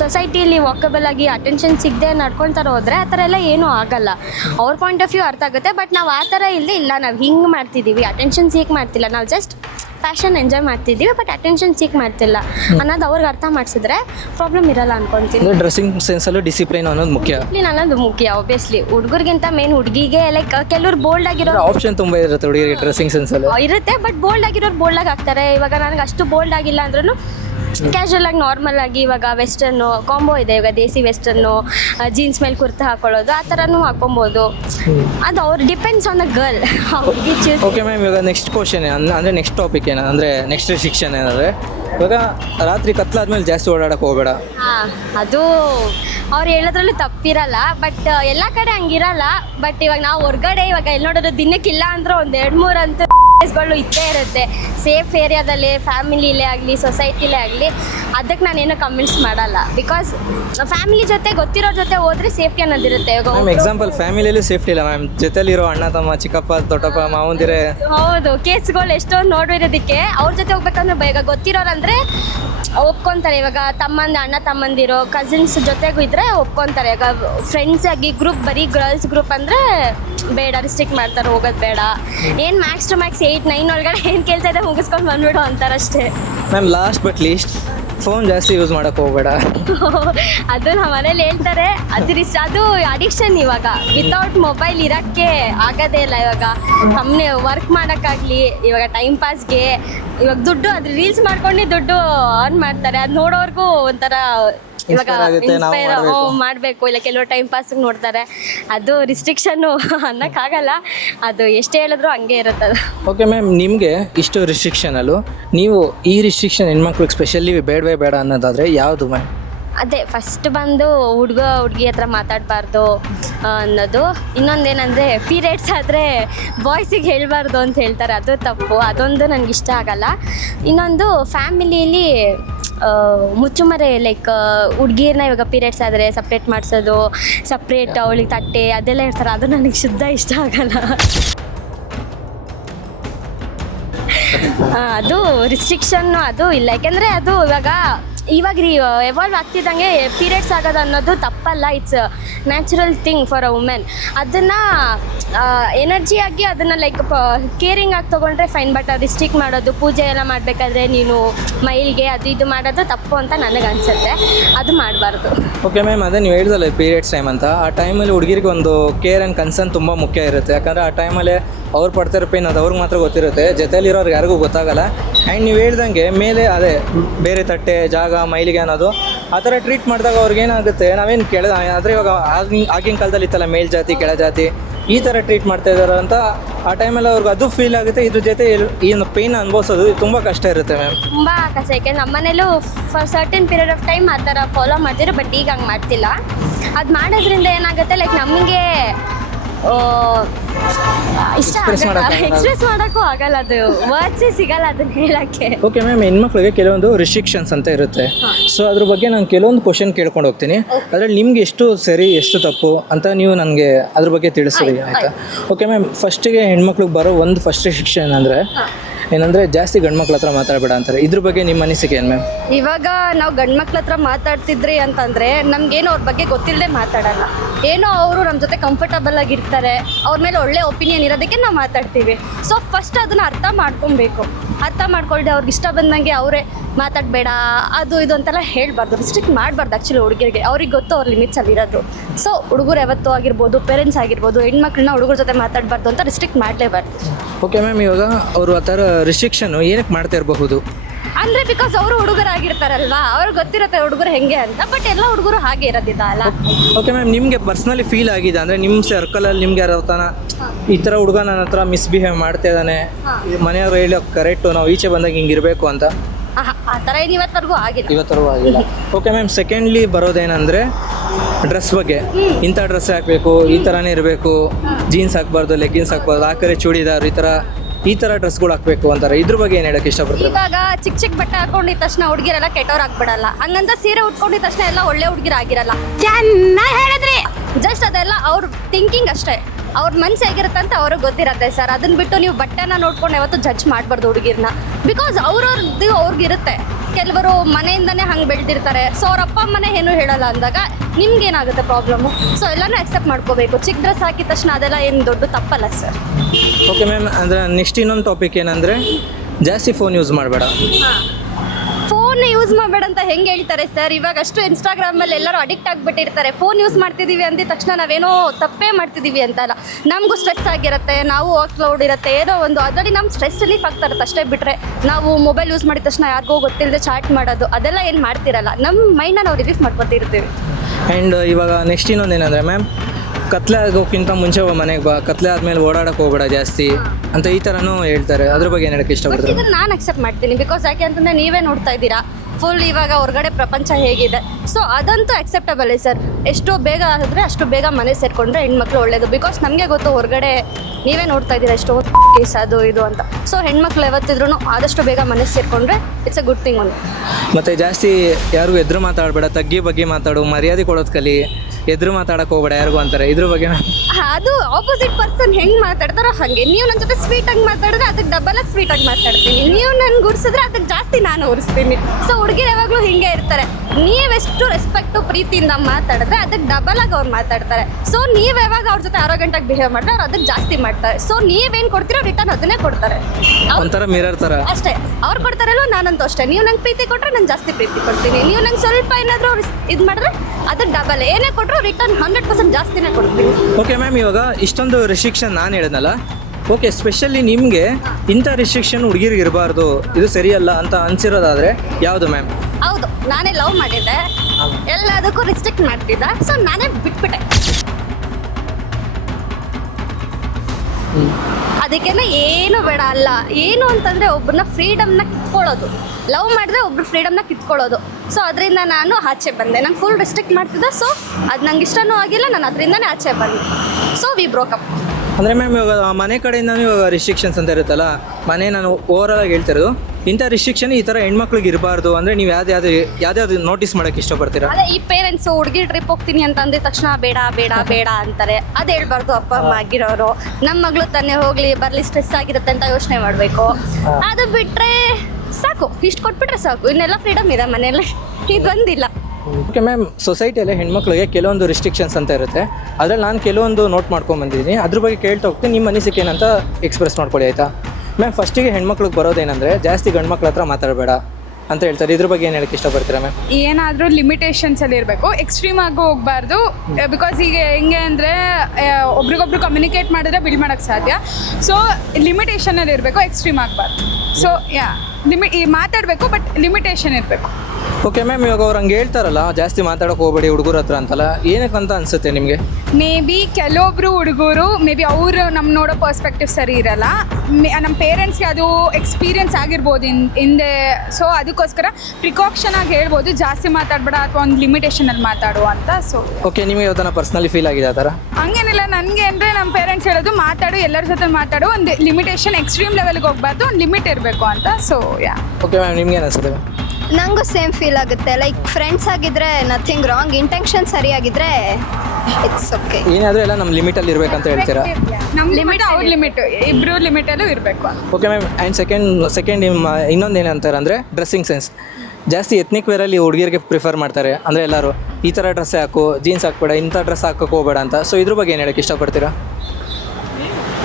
ಸೊಸೈಟಿಯಲ್ಲಿ ವಾಕಬಲ್ ಆಗಿ ಅಟೆನ್ಷನ್ ಸಿಗದೆ ನಡ್ಕೊಳ್ತಾರೆ ಹೋದರೆ ಆ ಥರ ಎಲ್ಲ ಏನೂ ಆಗಲ್ಲ. ಅವ್ರ ಪಾಯಿಂಟ್ ಆಫ್ ವ್ಯೂ ಅರ್ಥ ಆಗುತ್ತೆ. ಬಟ್ ನಾವು ಆ ಥರ ಇಲ್ಲ ನಾವು ಹಿಂಗೆ ಮಾಡ್ತಿದ್ದೀವಿ, ಅಟೆನ್ಷನ್ ಸೀಕ್ ಮಾಡ್ತಿಲ್ಲ, ನಾವು ಜಸ್ಟ್ ಫ್ಯಾಷನ್ ಎಂಜಾಯ್ ಮಾಡ್ತಿದ್ದೀವಿ ಬಟ್ ಅಟೆನ್ಷನ್ ಸೀಕ್ ಮಾಡ್ತಿಲ್ಲ ಅನ್ನೋದು ಅವ್ರಿಗೆ ಅರ್ಥ ಮಾಡಿಸಿದ್ರೆ ಪ್ರಾಬ್ಲಮ್ ಇರಲ್ಲ ಅನ್ಕೊಂತೀನಿ. ಅಂದರೆ ಡ್ರೆಸ್ಸಿಂಗ್ ಸೆನ್ಸಲ್ಲೂ ಡಿಸಿಪ್ಲಿನ್ ಅನ್ನೋದು ಮುಖ್ಯ. ಡಿಸಿಪ್ಲಿನ್ ಅನ್ನೋದು ಮುಖ್ಯ ಆಬ್ವಿಯಸ್ಲಿ. ಹುಡುಗರಿಗಿಂತ ಮೇನ್ ಹುಡುಗಿಗೆ ಲೈಕ್ ಕೆಲವ್ರು ಬೋಲ್ಡ್ ಆಗಿರೋ ಆಪ್ಷನ್ ತುಂಬ ಇರುತ್ತೆ ಹುಡುಗರಿಗೆ ಡ್ರೆಸ್ಸಿಂಗ್ ಸೆನ್ಸಲ್ಲಿ ಇರುತ್ತೆ ಬಟ್ ಬೋಲ್ಡ್ ಆಗಿರೋರು ಬೋಲ್ಡ್ ಆಗಿ ಆಗ್ತಾರೆ. ಇವಾಗ ನನಗೆ ಅಷ್ಟು ಬೋಲ್ಡ್ ಆಗಿಲ್ಲ ಅಂದ್ರೂ ಕ್ಯಾಶುವಲ್ ಆಗಿ ನಾರ್ಮಲ್ ಆಗಿ ಇವಾಗ ವೆಸ್ಟರ್ನು ಕಾಂಬೋ ಇದೆ, ಇವಾಗ ದೇಸಿ ವೆಸ್ಟರ್ನು ಜೀನ್ಸ್ ಮೇಲೆ ಕುರ್ತಾ ಹಾಕೊಳ್ಳೋದು ಆ ಥರನೂ ಹಾಕೊಬೋದು. ಅದು ಅವ್ರು depends on the girl. Okay ma'am, ಇವಾಗ ನೆಕ್ಸ್ಟ್ ಕ್ವಶನ್ ಅಂದರೆ ನೆಕ್ಸ್ಟ್ ಟಾಪಿಕ್ ಏನು ಅಂದರೆ ನೆಕ್ಸ್ಟ್ ರಿಸ್ಟ್ರಿಕ್ಷನ್ ಏನಂದರೆ ಇವಾಗ ರಾತ್ರಿ ಕತ್ಲಾದ್ಮೇಲೆ ಜಾಸ್ತಿ ಓಡಾಡಕ್ಕೆ ಹೋಗಬೇಡ. ಹಾಂ, ಅದು ಅವ್ರು ಹೇಳೋದ್ರಲ್ಲಿ ತಪ್ಪಿರಲ್ಲ ಬಟ್ ಎಲ್ಲ ಕಡೆ ಹಂಗಿರಲ್ಲ. ಬಟ್ ಇವಾಗ ನಾವು ಹೊರ್ಗಡೆ ಇವಾಗ ಎಲ್ಲಿ ನೋಡೋದು ದಿನಕ್ಕಿಲ್ಲ ಅಂದ್ರೆ ಒಂದು 2-3 ಅಂತೂ ಗಳು ಇದ್ದೇ ಇರುತ್ತೆ. ಸೇಫ್ ಏರಿಯಾದಲ್ಲಿ ಫ್ಯಾಮಿಲಿಲೇ ಆಗಲಿ ಸೊಸೈಟಿಲೇ ಆಗಲಿ ಅದಕ್ಕೆ ನಾನೇನು ಕಮೆಂಟ್ಸ್ ಮಾಡಲ್ಲ. ಬಿಕಾಸ್ ಫ್ಯಾಮಿಲಿ ಜೊತೆ ಗೊತ್ತಿರೋರ ಜೊತೆ ಹೋದ್ರೆ ಸೇಫ್ಟಿ ಅನ್ನೋದಿರುತ್ತೆ. ಮ್ಯಾಮ್ ಎಕ್ಸಾಂಪಲ್ ಫ್ಯಾಮಿಲಿಯಲ್ಲಿ ಸೇಫ್ಟಿ ಇಲ್ಲ ಮ್ಯಾಮ್, ಜೊತೆಲಿರೋ ಅಣ್ಣ ತಮ್ಮ ಚಿಕ್ಕಪ್ಪ ದೊಡ್ಡಪ್ಪ ಮಾವಂದಿರೆ. ಹೌದು, ಕೇಸ್ಗಳು ಎಷ್ಟೊಂದು ನೋಡಿರೋದಕ್ಕೆ ಅವ್ರ ಜೊತೆ ಹೋಗ್ಬೇಕಂದ್ರೆ ಬೇಗ ಗೊತ್ತಿರೋರಂದ್ರೆ ಒಪ್ಕೊತಾರೆ. ಇವಾಗ ಅಣ್ಣ ತಮ್ಮಂದಿರೋ ಕಸಿನ್ಸ್ ಜೊತೆಗೂ ಇದ್ರೆ ಒಪ್ಕೊತಾರೆ. ಈಗ ಫ್ರೆಂಡ್ಸ್ ಆಗಿ ಗ್ರೂಪ್ ಬರೀ ಗರ್ಲ್ಸ್ ಗ್ರೂಪ್ ಅಂದರೆ ಬೇಡ, ರಿಸ್ಟ್ರಿಕ್ಟ್ ಮಾಡ್ತಾರೆ, ಹೋಗೋದು ಬೇಡ. ಏನು ಮ್ಯಾಕ್ಸ್ ಟು ಮ್ಯಾಕ್ಸ್ 8-9 ಒಳಗಡೆ ಏನು ಕೆಲಸ ಇದೆ ಮುಗಿಸ್ಕೊಂಡು ಬಂದ್ಬಿಡು ಅಂತಾರಷ್ಟೇ. Ma'am last but least phone ಜಾಸ್ತಿ ಯೂಸ್ ಮಾಡೋಕ್ಕೆ ಹೋಗಬೇಡ. ಅದು ನಮ್ಮ ಮನೇಲಿ ಹೇಳ್ತಾರೆ. ಅದು ಅಡಿಕ್ಷನ್. ಇವಾಗ ವಿತೌಟ್ ಮೊಬೈಲ್ ಇರೋಕ್ಕೆ ಆಗೋದೇ ಇಲ್ಲ. ಇವಾಗ ಸುಮ್ಮನೆ ವರ್ಕ್ ಮಾಡೋಕ್ಕಾಗಲಿ ಇವಾಗ ಟೈಮ್ ಪಾಸ್ಗೆ ಇವಾಗ ದುಡ್ಡು ಅದು ರೀಲ್ಸ್ ಮಾಡ್ಕೊಂಡು ದುಡ್ಡು ಅರ್ನ್ ಮಾಡ್ತಾರೆ. ಅದು ನೋಡೋರ್ಗೂ ಒಂಥರ ಇವಾಗ ಇನ್ಸ್ಪೈರ್ ಮಾಡಬೇಕು. ಇಲ್ಲ ಕೆಲವು ಟೈಮ್ ಪಾಸಿಗೆ ನೋಡ್ತಾರೆ. ಅದು ರಿಸ್ಟ್ರಿಕ್ಷನ್ನು ಅನ್ನೋಕ್ಕಾಗಲ್ಲ, ಅದು ಎಷ್ಟೇ ಹೇಳಿದ್ರು ಹಂಗೆ ಇರುತ್ತದೆ. ಓಕೆ ಮ್ಯಾಮ್, ನಿಮಗೆ ಇಷ್ಟು ರಿಸ್ಟ್ರಿಕ್ಷನಲ್ಲೂ ನೀವು ಈ ರಿಸ್ಟ್ರಿಕ್ಷನ್ ಹೆಣ್ಮಕ್ಳಿಗೆ ಸ್ಪೆಷಲಿ ಬೇಡ ಅನ್ನೋದಾದರೆ ಯಾವುದು ಮ್ಯಾಮ್? ಅದೇ ಫಸ್ಟ್ ಬಂದು ಹುಡುಗಿ ಹತ್ರ ಮಾತಾಡಬಾರ್ದು ಅನ್ನೋದು. ಇನ್ನೊಂದೇನೆಂದರೆ ಪೀರಿಯಡ್ಸ್ ಆದರೆ ಬಾಯ್ಸಿಗೆ ಹೇಳಬಾರ್ದು ಅಂತ ಹೇಳ್ತಾರೆ, ಅದು ತಪ್ಪು. ಅದೊಂದು ನನಗೆ ಇಷ್ಟ ಆಗಲ್ಲ. ಇನ್ನೊಂದು ಫ್ಯಾಮಿಲೀಲಿ ಮುಚ್ಚುಮರೆ ಲೈಕ್ ಹುಡುಗಿರನ್ನ ಇವಾಗ ಪೀರಿಯಡ್ಸ್ ಆದರೆ ಸಪ್ರೇಟ್ ಮಾಡಿಸೋದು, ಸಪ್ರೇಟ್ ಅವಳಿಗೆ ತಟ್ಟೆ ಅದೆಲ್ಲ ಇರ್ತಾರೆ, ಅದು ನನಗೆ ಶುದ್ಧ ಇಷ್ಟ ಆಗಲ್ಲ. ಅದು ರಿಸ್ಟ್ರಿಕ್ಷನ್ನು ಅದು ಇಲ್ಲ. ಯಾಕೆಂದರೆ ಅದು ಇವಾಗ ಎವಾಲ್ವ್ ಆಗ್ತಿದ್ದಂಗೆ ಪೀರಿಯಡ್ಸ್ ಆಗೋದು ಅನ್ನೋದು ತಪ್ಪಲ್ಲ. It's natural thing for a women. ಅದನ್ನು ಎನರ್ಜಿಯಾಗಿ ಅದನ್ನು ಲೈಕ್ ಕೇರಿಂಗ್ ಆಗಿ ತೊಗೊಂಡ್ರೆ ಫೈನ್. ಬಟ್ ರಿಸ್ಟ್ರಿಕ್ಟ್ ಮಾಡೋದು, ಪೂಜೆ ಎಲ್ಲ ಮಾಡಬೇಕಾದ್ರೆ ನೀನು ಮೈಲ್ಗೆ ಅದು ಇದು ಮಾಡೋದು ತಪ್ಪು ಅಂತ ನನಗೆ ಅನಿಸುತ್ತೆ. ಅದು ಮಾಡಬಾರ್ದು. ಓಕೆ ಮ್ಯಾಮ್, ಅದೇ ನೀವು ಹೇಳಿದಲ್ಲ ಪೀರಿಯಡ್ಸ್ ಟೈಮ್ ಅಂತ, ಆ ಟೈಮಲ್ಲಿ ಹುಡುಗಿರಿಗೆ ಒಂದು ಕೇರ್ ಆ್ಯಂಡ್ ಕನ್ಸರ್ನ್ ತುಂಬ ಮುಖ್ಯ ಇರುತ್ತೆ. ಯಾಕಂದರೆ ಆ ಟೈಮಲ್ಲಿ ಅವ್ರು ಪಡ್ತಿರೋ ಪೇನ್ ಅದು ಅವ್ರಿಗೆ ಮಾತ್ರ ಗೊತ್ತಿರುತ್ತೆ, ಜೊತೆಲಿರೋರ್ಗೆ ಯಾರಿಗೂ ಗೊತ್ತಾಗಲ್ಲ. ಆ್ಯಂಡ್ ನೀವು ಹೇಳ್ದಂಗೆ ಮೇಲೆ ಅದೇ ಬೇರೆ ತಟ್ಟೆ ಜಾಗ ಮೈಲಿಗೆ ಅನ್ನೋದು ಆ ಥರ ಟ್ರೀಟ್ ಮಾಡಿದಾಗ ಅವ್ರಿಗೇನಾಗುತ್ತೆ, ನಾವೇನು ಆದರೆ ಇವಾಗ ಆಗಿನ ಕಾಲದಲ್ಲಿ ಇತ್ತಲ್ಲ ಮೇಲ್ಜಾತಿ ಕೆಳಜಾತಿ ಈ ಥರ ಟ್ರೀಟ್ ಮಾಡ್ತಾ ಇದ್ದಾರೆ ಅಂತ ಆ ಟೈಮಲ್ಲಿ ಅವ್ರಿಗೆ ಅದು ಫೀಲ್ ಆಗುತ್ತೆ. ಇದ್ರ ಜೊತೆ ಏನು ಪೇನ್ ಅನುಭವಿಸೋದು ತುಂಬ ಕಷ್ಟ ಇರುತ್ತೆ ಮ್ಯಾಮ್. ತುಂಬ ಕಷ್ಟ. ಯಾಕೆ ನಮ್ಮ ಮನೇಲೂ for certain period of time ಆ ಥರ ಫಾಲೋ ಮಾಡ್ತಿದ್ರು. ಬಟ್ ಈಗ ಹಂಗೆ ಮಾಡ್ತಿಲ್ಲ. ಅದು ಮಾಡೋದ್ರಿಂದ ಏನಾಗುತ್ತೆ ಲೈಕ್ ನಮಗೆ ಇಷ್ಟ ಎಕ್ಸ್ಪ್ರೆಸ್ ಮಾಡೋಕ್ಕೂ ಆಗಲ್ಲ. ಅದು ವರ್ಡ್ಸೇ ಸಿಗಲ್ಲ ಅದನ್ನ ಹೇಳೋಕ್ಕೆ. ಓಕೆ ಮ್ಯಾಮ್, ಹೆಣ್ಮಕ್ಳಿಗೆ ಕೆಲವೊಂದು ರಿಸ್ಟ್ರಿಕ್ಷನ್ಸ್ ಅಂತ ಇರುತ್ತೆ. ಸೊ ಅದ್ರ ಬಗ್ಗೆ ನಾನು ಕೆಲವೊಂದು ಕ್ವಶನ್ ಕೇಳ್ಕೊಂಡು ಹೋಗ್ತೀನಿ. ಅದರಲ್ಲಿ ನಿಮ್ಗೆ ಎಷ್ಟು ಸರಿ ಎಷ್ಟು ತಪ್ಪು ಅಂತ ನೀವು ನನಗೆ ಅದ್ರ ಬಗ್ಗೆ ತಿಳಿಸ್ರಿ, ಆಯಿತಾ? ಓಕೆ ಮ್ಯಾಮ್, ಫಸ್ಟಿಗೆ ಹೆಣ್ಮಕ್ಳಿಗೆ ಬರೋ ಒಂದು ಫಸ್ಟ್ ರಿಸ್ಟ್ರಿಕ್ಷನ್ ಅಂದರೆ ಏನಂದರೆ ಜಾಸ್ತಿ ಗಂಡ್ಮಕ್ಳ ಹತ್ರ ಮಾತಾಡಬೇಡ ಅಂತಾರೆ. ಇದ್ರ ಬಗ್ಗೆ ನಿಮ್ಮ ಅನಿಸಿಕೆ ಏನು ಮ್ಯಾಮ್? ಇವಾಗ ನಾವು ಗಂಡ್ಮಕ್ಳ ಹತ್ರ ಮಾತಾಡ್ತಿದ್ರಿ ಅಂತಂದರೆ ನಮಗೇನೋ ಅವ್ರ ಬಗ್ಗೆ ಗೊತ್ತಿಲ್ಲದೆ ಮಾತಾಡಲ್ಲ. ಏನೋ ಅವರು ನಮ್ಮ ಜೊತೆ ಕಂಫರ್ಟಬಲ್ ಆಗಿರ್ತಾರೆ, ಅವ್ರ ಮೇಲೆ ಒಳ್ಳೆ ಒಪಿನಿಯನ್ ಇರೋದಕ್ಕೆ ನಾವು ಮಾತಾಡ್ತೀವಿ. ಸೊ ಫಸ್ಟ್ ಅದನ್ನು ಅರ್ಥ ಮಾಡ್ಕೊಬೇಕು. ಅರ್ಥ ಮಾಡ್ಕೊಳ್ದೆ ಅವ್ರಿಗೆ ಇಷ್ಟ ಬಂದಂಗೆ ಅವರೇ ಮಾತಾಡಬೇಡ ಅದು ಇದು ಅಂತೆಲ್ಲ ಹೇಳಬಾರ್ದು. ರಿಸ್ಟ್ರಿಕ್ಟ್ ಮಾಡಬಾರ್ದು ಆ್ಯಕ್ಚುಲಿ ಹುಡುಗಿರಿಗೆ. ಅವ್ರಿಗೆ ಗೊತ್ತು ಅವ್ರ ಲಿಮಿಟ್ಸಲ್ಲಿ ಇರೋದು. ಸೊ ಹುಡುಗರು ಯಾವತ್ತೂ ಆಗಿರ್ಬೋದು, ಪೇರೆಂಟ್ಸ್ ಆಗಿರ್ಬೋದು, ಹೆಣ್ಮಕ್ಳನ್ನ ಹುಡುಗರ ಜೊತೆ ಮಾತಾಡಬಾರ್ದು ಅಂತ ರಿಸ್ಟ್ರಿಕ್ಟ್ ಮಾಡಲೇಬಾರ್ದು. ಓಕೆ ಮ್ಯಾಮ್, ಇವಾಗ ಅವರು ಆ ಥರ ರಿಸ್ಟ್ರಿಕ್ಷನ್ನು ಏನಕ್ಕೆ ಮಾಡ್ತಾ ಇರಬಹುದು ಅಂದರೆ ಬಿಕಾಸ್ ಅವರು ಹುಡುಗರಾಗಿರ್ತಾರಲ್ವಾ, ಅವ್ರಿಗೆ ಗೊತ್ತಿರುತ್ತೆ ಹುಡುಗರು ಹೆಂಗೆ ಅಂತ. ಬಟ್ ಎಲ್ಲ ಹುಡುಗರು ಹಾಗೆ ಇರೋದಿಲ್ಲ ಅಲ್ಲ. ಓಕೆ ಮ್ಯಾಮ್, ನಿಮಗೆ ಪರ್ಸ್ನಲಿ ಫೀಲ್ ಆಗಿದೆ ಅಂದರೆ ನಿಮ್ಮ ಸರ್ಕಲಲ್ಲಿ ನಿಮ್ಗೆ ಯಾರು ತಾನ ಈ ಥರ ಹುಡುಗ ನನ್ನ ಹತ್ರ ಮಿಸ್ಬಿಹೇವ್ ಮಾಡ್ತಾ ಇದ್ದಾನೆ, ಮನೆಯವ್ರು ಹೇಳಿ ಕರೆಕ್ಟು, ನಾವು ಈಚೆ ಬಂದಾಗ ಹಿಂಗೆ ಇರಬೇಕು ಅಂತ ಆ ಥರ ಏನು ಇವತ್ತವರೆಗೂ ಆಗಿಲ್ಲ. ಓಕೆ ಮ್ಯಾಮ್, ಸೆಕೆಂಡ್ಲಿ ಬರೋದೇನೆಂದರೆ ಡ್ರೆಸ್ ಬಗ್ಗೆ. ಇಂಥ ಡ್ರೆಸ್ ಹಾಕಬೇಕು, ಈ ಥರನೇ ಇರಬೇಕು, ಜೀನ್ಸ್ ಹಾಕ್ಬಾರ್ದು, ಲೆಗ್ಗಿನ್ಸ್ ಹಾಕ್ಬಾರ್ದು, ಆಕರೆ ಚೂಡಿದಾರ್ ಈ ಥರ ಡ್ರೆಸ್ಗಳು ಹಾಕಬೇಕು ಅಂತಾರೆ. ಇದ್ರ ಬಗ್ಗೆ ಏನು ಹೇಳೋಕ್ಕೆ ಇಷ್ಟಪಡ್ತಾರೆ? ಇವಾಗ ಚಿಕ್ಕ ಬಟ್ಟೆ ಹಾಕೊಂಡಿದ ತಕ್ಷಣ ಹುಡುಗಿರೆಲ್ಲ ಕೆಟ್ಟವ್ರು ಆಗ್ಬಿಡಲ್ಲ. ಹಂಗಂತ ಸೀರೆ ಉಟ್ಕೊಂಡಿದ ತಕ್ಷಣ ಎಲ್ಲ ಒಳ್ಳೆ ಹುಡುಗಿರಾಗಿರಲ್ಲ. ಚೆನ್ನಾಗಿ ಹೇಳಿದ್ರಿ. ಜಸ್ಟ್ ಅದೆಲ್ಲ ಅವ್ರ ಥಿಂಕಿಂಗ್ ಅಷ್ಟೇ. ಅವ್ರ ಮನ್ಸು ಹೇಗಿರುತ್ತೆ ಅಂತ ಅವ್ರಿಗೆ ಗೊತ್ತಿರತ್ತೆ ಸರ್. ಅದನ್ನ ಬಿಟ್ಟು ನೀವು ಬಟ್ಟೆನ ನೋಡ್ಕೊಂಡು ಯಾವತ್ತೂ ಜಡ್ಜ್ ಮಾಡಬಾರ್ದು ಹುಡುಗಿರ್ನ. ಬಿಕಾಸ್ ಅವ್ರವ್ರದ್ದು ಅವ್ರಿಗಿರುತ್ತೆ. ಕೆಲವರು ಮನೆಯಿಂದನೇ ಹಂಗೆ ಬೆಳೆದಿರ್ತಾರೆ. ಸೊ ಅವ್ರ ಅಪ್ಪ ಅಮ್ಮನೇ ಏನೂ ಹೇಳಲ್ಲ ಅಂದಾಗ ನಿಮ್ಗೇನಾಗುತ್ತೆ ಪ್ರಾಬ್ಲಮ್ಮು. ಸೊ ಎಲ್ಲನೂ ಅಕ್ಸೆಪ್ಟ್ ಮಾಡ್ಕೋಬೇಕು. ಚಿಕ್ಕ ಡ್ರೆಸ್ ಹಾಕಿದ ತಕ್ಷಣ ಅದೆಲ್ಲ ಏನು ದೊಡ್ಡ ತಪ್ಪಲ್ಲ ಸರ್. ಓಕೆ ಮ್ಯಾಮ್, ಅಂದರೆ ನೆಕ್ಸ್ಟ್ ಇನ್ನೊಂದು ಟಾಪಿಕ್ ಏನಂದರೆ ಜಾಸ್ತಿ ಫೋನ್ ಯೂಸ್ ಮಾಡಬೇಡ. ಫೋನ್ ಯೂಸ್ ಮಾಡಬೇಡ ಅಂತ ಹೆಂಗೆ ಹೇಳ್ತಾರೆ ಸರ್? ಇವಾಗ ಅಷ್ಟು ಇನ್ಸ್ಟಾಗ್ರಾಮಲ್ಲಿ ಎಲ್ಲರೂ ಅಡಿಕ್ಟ್ ಆಗಿಬಿಟ್ಟಿರ್ತಾರೆ. ಫೋನ್ ಯೂಸ್ ಮಾಡ್ತಿದ್ದೀವಿ ಅಂದಿದ ತಕ್ಷಣ ನಾವೇನೋ ತಪ್ಪೇ ಮಾಡ್ತಿದ್ದೀವಿ ಅಂತಲ್ಲ. ನಮಗೂ ಸ್ಟ್ರೆಸ್ ಆಗಿರುತ್ತೆ, ನಾವು ವರ್ಕ್ಲೌಡ್ ಇರುತ್ತೆ, ಏನೋ ಒಂದು ಅದರಲ್ಲಿ ನಮ್ಮ ಸ್ಟ್ರೆಸ್ ರಿಲೀಫ್ ಆಗ್ತಾ ಇರುತ್ತೆ ಅಷ್ಟೇ. ಬಿಟ್ಟರೆ ನಾವು ಮೊಬೈಲ್ ಯೂಸ್ ಮಾಡಿದ ತಕ್ಷಣ ಯಾರಿಗೋ ಗೊತ್ತಿಲ್ಲದೆ ಚಾಟ್ ಮಾಡೋದು ಅದೆಲ್ಲ ಏನು ಮಾಡ್ತಿರಲ್ಲ. ನಮ್ಮ ಮೈಂಡ್ನ ನಾವು ರಿಲೀಫ್ ಮಾಡ್ಕೊತಿರ್ತೀವಿ. ಆ್ಯಂಡ್ ಇವಾಗ ನೆಕ್ಸ್ಟ್ ಇನ್ನೊಂದು ಏನಂದರೆ ಮ್ಯಾಮ್, ಕತ್ಲೆ ಆಗೋಕ್ಕಿಂತ ಮುಂಚೆ ಮನೆಗೆ ಬಾ, ಕತ್ಲೆ ಆದಮೇಲೆ ಓಡಾಡಕ್ಕೆ ಹೋಗ್ಬೇಡ ಜಾಸ್ತಿ ಅಂತ ಈ ಥರನೂ ಹೇಳ್ತಾರೆ. ಅದ್ರ ಬಗ್ಗೆ ಏನು ಹೇಳಕ್ಕೆ ಇಷ್ಟಪಡ್ತಾರೆ? ಇದನ್ನು ನಾನು ಅಕ್ಸೆಪ್ಟ್ ಮಾಡ್ತೀನಿ. ಬಿಕಾಸ್ ಯಾಕೆ ಅಂತಂದರೆ ನೀವೇ ನೋಡ್ತಾ ಇದ್ದೀರಾ ಫುಲ್ ಇವಾಗ ಹೊರಗಡೆ ಪ್ರಪಂಚ ಹೇಗಿದೆ. ಸೊ ಅದಂತೂ ಅಕ್ಸೆಪ್ಟಬಲ್ ಸರ್. ಎಷ್ಟು ಬೇಗ ಆದರೆ ಅಷ್ಟು ಬೇಗ ಮನೆ ಸೇರಿಕೊಂಡ್ರೆ ಹೆಣ್ಮಕ್ಳು ಒಳ್ಳೇದು. ಬಿಕಾಸ್ ನಮಗೆ ಗೊತ್ತು ಹೊರಗಡೆ ನೀವೇ ನೋಡ್ತಾ ಇದ್ದೀರಾ ಎಷ್ಟೋ ಕೇಸ್ ಅದು ಇದು ಅಂತ. ಸೊ ಹೆಣ್ಮಕ್ಳು ಯಾವತ್ತಿದ್ರೂ ಆದಷ್ಟು ಬೇಗ ಮನೆ ಸೇರಿಕೊಂಡ್ರೆ ಇಟ್ಸ್ ಅ ಗುಡ್ ಥಿಂಗ್ ಒಂದು. ಮತ್ತು ಜಾಸ್ತಿ ಯಾರಿಗೂ ಎದುರು ಮಾತಾಡಬೇಡ, ತಗ್ಗಿ ಬಗ್ಗೆ ಮಾತಾಡು, ಮರ್ಯಾದೆ ಕೊಡೋದು ಕಲಿ, ಎದುರು ಮಾತಾಡಕ್ಕೆ ಹೋಗ್ಬೇಡ ಯಾರಿಗೂ ಅಂತಾರೆ. ಇದ್ರ ಬಗ್ಗೆ ಅದು ಆಪೋಸಿಟ್ ಪರ್ಸನ್ ಹೆಂಗೆ ಮಾತಾಡ್ತಾರೋ ಹಾಗೆ. ನೀವು ನನ್ನ ಜೊತೆ ಸ್ವೀಟಾಗಿ ಮಾತಾಡಿದ್ರೆ ಅದಕ್ಕೆ ಡಬಲಾಗಿ ಸ್ವೀಟಾಗಿ ಮಾತಾಡ್ತೀನಿ. ನೀವು ನನ್ಗೆ ಉರ್ಸಿದ್ರೆ ಅದಕ್ಕೆ ಜಾಸ್ತಿ ನಾನು ಉರಿಸ್ತೀನಿ. ಸೊ ಹುಡುಗಿರು ಯಾವಾಗಲೂ ಹಿಂಗೆ ಇರ್ತಾರೆ. ನೀವೆಷ್ಟು ರೆಸ್ಪೆಕ್ಟು ಪ್ರೀತಿಯಿಂದ ಮಾತಾಡಿದ್ರೆ ಅದಕ್ಕೆ ಡಬಲಾಗಿ ಅವ್ರು ಮಾತಾಡ್ತಾರೆ. ಸೊ ನೀವು ಯಾವಾಗ ಅವ್ರ ಜೊತೆ ಆರೋಗ್ಯಂಟಾಗಿ ಬಿಹೇವ್ ಮಾಡಿದ್ರೆ ಅವ್ರು ಅದಕ್ಕೆ ಜಾಸ್ತಿ ಮಾಡ್ತಾರೆ. ಸೊ ನೀವೇನು ಕೊಡ್ತೀರೋ ರಿಟರ್ನ್ ಅದನ್ನೇ ಕೊಡ್ತಾರೆ. ಒಂಥರ ಮಿರರ್ ಥರ ಅಷ್ಟೇ. ಅವ್ರು ಕೊಡ್ತಾರಲ್ವ ನಾನಂತೂ ಅಷ್ಟೇ. ನೀವು ನಂಗೆ ಪ್ರೀತಿ ಕೊಟ್ಟರೆ ನಾನು ಜಾಸ್ತಿ ಪ್ರೀತಿ ಕೊಡ್ತೀನಿ. ನೀವು ನಂಗೆ ಸ್ವಲ್ಪ ಏನಾದರೂ ಇದು ಮಾಡಿದ್ರೆ ಅದಕ್ಕೆ ಡಬಲ್. ಏನೇ ಕೊಟ್ಟರು ರಿಟರ್ನ್ 100% ಜಾಸ್ತಿನೇ ಕೊಡ್ತೀನಿ. ಓಕೆ ಮ್ಯಾಮ್, ಇವಾಗ ಇಷ್ಟೊಂದು ರಿಸ್ಟ್ರಿಕ್ಷನ್ ನಾನು ಹೇಳಿದ್ನಲ್ಲ, ಓಕೆ ಸ್ಪೆಷಲಿ ನಿಮಗೆ ಇಂಥ ರಿಸ್ಟ್ರಿಕ್ಷನ್ ಹುಡುಗಿರಿಗೆ ಇರಬಾರ್ದು, ಇದು ಸರಿಯಲ್ಲ ಅಂತ ಅನಿಸಿರೋದಾದರೆ ಯಾವುದು ಮ್ಯಾಮ್? ಹೌದು, ನಾನೇ ಲವ್ ಮಾಡಿದ್ದೆ, ಎಲ್ಲದಕ್ಕೂ ರಿಸ್ಟ್ರಿಕ್ಟ್ ಮಾಡ್ತಿದ್ದ. ಸೊ ನಾನೇ ಬಿಟ್ಬಿಟ್ಟೆ. ಅದಕ್ಕೆಲ್ಲ ಏನು ಬೇಡ ಅಲ್ಲ. ಏನು ಅಂತಂದರೆ ಒಬ್ಬರನ್ನ ಫ್ರೀಡಮ್ನ ಕಿತ್ಕೊಳ್ಳೋದು. ಲವ್ ಮಾಡಿದ್ರೆ ಒಬ್ರು ಫ್ರೀಡಮ್ನ ಕಿತ್ಕೊಳ್ಳೋದು. ಸೊ ಅದರಿಂದ ನಾನು ಆಚೆ ಬಂದೆ. ನಂಗೆ ಫುಲ್ ರೆಸ್ಟ್ರಿಕ್ಟ್ ಮಾಡ್ತಿದ್ದೆ. ಸೊ ಅದು ನಂಗೆ ಇಷ್ಟನೂ ಆಗಿಲ್ಲ. ನಾನು ಅದರಿಂದನೇ ಆಚೆ ಬಂದೆ. So we broke up. ಅಂದರೆ ಮ್ಯಾಮ್ ಇವಾಗ ಮನೆ ಕಡೆಯಿಂದನೂ ಇವಾಗ ರಿಸ್ಟ್ರಿಕ್ಷನ್ಸ್ ಅಂತ ಇರುತ್ತಲ್ಲ, ಮನೆ ನಾನು ಓವರಾಲ್ ಆಗಿ ಹೇಳ್ತಿರೋದು, ಇಂಥ ರಿಸ್ಟ್ರಿಕ್ಷನ್ ಈ ಥರ ಹೆಣ್ಮಕ್ಳಿಗೆ ಇರಬಾರ್ದು ಅಂದರೆ ನೀವು ಯಾವ್ದು ನೋಟಿಸ್ ಮಾಡೋಕ್ಕೆ ಇಷ್ಟಪಡ್ತೀರಾ? ಅದೇ ಈ ಪೇರೆಂಟ್ಸು ಹುಡುಗಿ ಟ್ರಿಪ್ ಹೋಗ್ತೀನಿ ಅಂತ ಅಂದಿದ ತಕ್ಷಣ ಬೇಡ ಬೇಡ ಬೇಡ ಅಂತಾರೆ. ಅದು ಹೇಳ್ಬಾರ್ದು. ಅಪ್ಪ ಅಮ್ಮ ಆಗಿರೋರು ನಮ್ಮ ಮಗಳು ತಾನೇ ಹೋಗಲಿ ಬರಲಿ ಸ್ಟ್ರೆಸ್ ಆಗಿರುತ್ತೆ ಅಂತ ಯೋಚನೆ ಮಾಡಬೇಕು. ಅದು ಬಿಟ್ಟರೆ ಸಾಕು, ಇಷ್ಟು ಕೊಟ್ಬಿಟ್ರೆ ಸಾಕು. ಇನ್ನೆಲ್ಲ ಫ್ರೀಡಮ್ ಇದೆ ಮನೆಯಲ್ಲಿ, ಇದೊಂದಿಲ್ಲ. ಓಕೆ ಮ್ಯಾಮ್, ಸೊಸೈಟಿಯಲ್ಲಿ ಹೆಣ್ಮಕ್ಳಿಗೆ ಕೆಲವೊಂದು ರಿಸ್ಟ್ರಿಕ್ಷನ್ಸ್ ಅಂತ ಇರುತ್ತೆ. ಅದರಲ್ಲಿ ನಾನು ಕೆಲವೊಂದು ನೋಟ್ ಮಾಡ್ಕೊಂಬಂದಿದ್ದೀನಿ. ಅದ್ರ ಬಗ್ಗೆ ಕೇಳ್ತಾ ಹೋಗ್ತೀನಿ, ನಿಮ್ಮ ಅನಿಸಿಕೆ ಏನಂತ ಎಕ್ಸ್ಪ್ರೆಸ್ ಮಾಡ್ಕೊಳ್ಳಿ ಆಯಿತಾ ಮ್ಯಾಮ್? ಫಸ್ಟಿಗೆ ಹೆಣ್ಮಕ್ಳಿಗೆ ಬರೋದೇನೆಂದರೆ ಜಾಸ್ತಿ ಗಂಡು ಮಕ್ಳ ಹತ್ರ ಮಾತಾಡಬೇಡ ಅಂತ ಹೇಳ್ತಾರೆ. ಇದ್ರ ಬಗ್ಗೆ ಏನು ಹೇಳಕ್ಕೆ ಇಷ್ಟಪಡ್ತೀರಾ ಮ್ಯಾಮ್? ಏನಾದರೂ ಲಿಮಿಟೇಷನ್ಸಲ್ಲಿ ಇರಬೇಕು, ಎಕ್ಸ್ಟ್ರೀಮ್ ಆಗೂ ಹೋಗಬಾರ್ದು. ಬಿಕಾಸ್ ಈಗ ಹೆಂಗೆ ಅಂದರೆ ಒಬ್ರಿಗೊಬ್ರು ಕಮ್ಯುನಿಕೇಟ್ ಮಾಡಿದ್ರೆ ಬಿಲ್ಡ್ ಮಾಡೋಕ್ಕೆ ಸಾಧ್ಯ. ಸೊ ಲಿಮಿಟೇಷನಲ್ಲಿ ಇರಬೇಕು, ಎಕ್ಸ್ಟ್ರೀಮ್ ಆಗಬಾರ್ದು. ಸೊ ಮಾತಾಡಬೇಕು, ಬಟ್ ಲಿಮಿಟೇಷನ್ ಇರಬೇಕು. ಓಕೆ ಮ್ಯಾಮ್, ಇವಾಗ ಅವ್ರು ಹಂಗೆ ಹೇಳ್ತಾರಲ್ಲ ಜಾಸ್ತಿ ಮಾತಾಡೋಕೆ ಹೋಗ್ಬೇಡಿ ಹುಡುಗರ ಹತ್ರ ಅಂತಲ್ಲ, ಏನಕ್ಕಂತ ಅನಿಸುತ್ತೆ ನಿಮಗೆ? ಮೇ ಬಿ ಕೆಲವೊಬ್ರು ಹುಡುಗರು ಮೇ ಬಿ ಅವರು ನಮ್ಮ ನೋಡೋ ಪರ್ಸ್ಪೆಕ್ಟಿವ್ ಸರಿ ಇರಲ್ಲ. ನಮ್ಮ ಪೇರೆಂಟ್ಸ್ಗೆ ಅದು ಎಕ್ಸ್ಪೀರಿಯನ್ಸ್ ಆಗಿರ್ಬೋದು ಹಿಂದೆ. ಸೊ ಅದಕ್ಕೋಸ್ಕರ ಪ್ರಿಕಾಕ್ಷನ್ ಆಗಿ ಹೇಳ್ಬೋದು, ಜಾಸ್ತಿ ಮಾತಾಡಬೇಡ ಅಥವಾ ಒಂದು ಲಿಮಿಟೇಷನಲ್ಲಿ ಮಾತಾಡುವ ಅಂತ. ಸೊ ಓಕೆ, ನಿಮಗೆ ಯಾವ್ದನ್ನ ಪರ್ಸ್ನಲಿ ಫೀಲ್ ಆಗಿದೆ ಆ ಥರ? ಹಂಗೇನಿಲ್ಲ. ನನಗೆ ಅಂದರೆ ನಮ್ಮ ಪೇರೆಂಟ್ಸ್ ಹೇಳೋದು ಮಾತಾಡು, ಎಲ್ಲರ ಜೊತೆ ಮಾತಾಡು, ಒಂದು ಲಿಮಿಟೇಷನ್ ಎಕ್ಸ್ಟ್ರೀಮ್ ಲೆವೆಲ್ಗೆ ಹೋಗ್ಬಾರ್ದು, ಒಂದು ಲಿಮಿಟ್ ಇರಬೇಕು ಅಂತ. ಸೊ ಓಕೆ ಮ್ಯಾಮ್, ನಿಮ್ಗೆ ಅನಿಸುತ್ತೆ? ನನಗೂ ಸೇಮ್ ಫೀಲ್ ಆಗುತ್ತೆ. ಲೈಕ್ ಫ್ರೆಂಡ್ಸ್ ಆಗಿದ್ರೆ ನಥಿಂಗ್ ರಾಂಗ್, ಇಂಟೆನ್ಷನ್ ಸರಿಯಾಗಿದ್ದರೆ ಇಟ್ಸ್ ಓಕೆ. ಏನಾದರೂ ಎಲ್ಲ ನಮ್ಮ ಲಿಮಿಟಲ್ಲಿ ಇರಬೇಕಂತ ಹೇಳ್ತೀರಾ? ನಮ್ಮ ಲಿಮಿಟ್ ಅವ್ರ ಲಿಮಿಟ್ ಇಬ್ಬರು ಲಿಮಿಟಲ್ಲೂ ಇರಬೇಕು. ಓಕೆ ಮ್ಯಾಮ್, ಆ್ಯಂಡ್ ಸೆಕೆಂಡ್ ಇನ್ನೊಂದು ಏನಂತಾರೆ ಅಂದರೆ ಡ್ರೆಸ್ಸಿಂಗ್ ಸೆನ್ಸ್. ಜಾಸ್ತಿ ಎತ್ನಿಕ್ ವೇರಲ್ಲಿ ಹುಡುಗಿರಿಗೆ ಪ್ರಿಫರ್ ಮಾಡ್ತಾರೆ. ಅಂದರೆ ಎಲ್ಲರೂ ಈ ಥರ ಡ್ರೆಸ್ಸೇ ಹಾಕು, ಜೀನ್ಸ್ ಹಾಕ್ಬೇಡ, ಇಂಥ ಡ್ರೆಸ್ ಹಾಕೋಕೆ ಹೋಗಬೇಡ ಅಂತ. ಸೊ ಇದ್ರ ಬಗ್ಗೆ ಏನು ಹೇಳೋಕ್ಕೆ ಇಷ್ಟಪಡ್ತೀರಾ?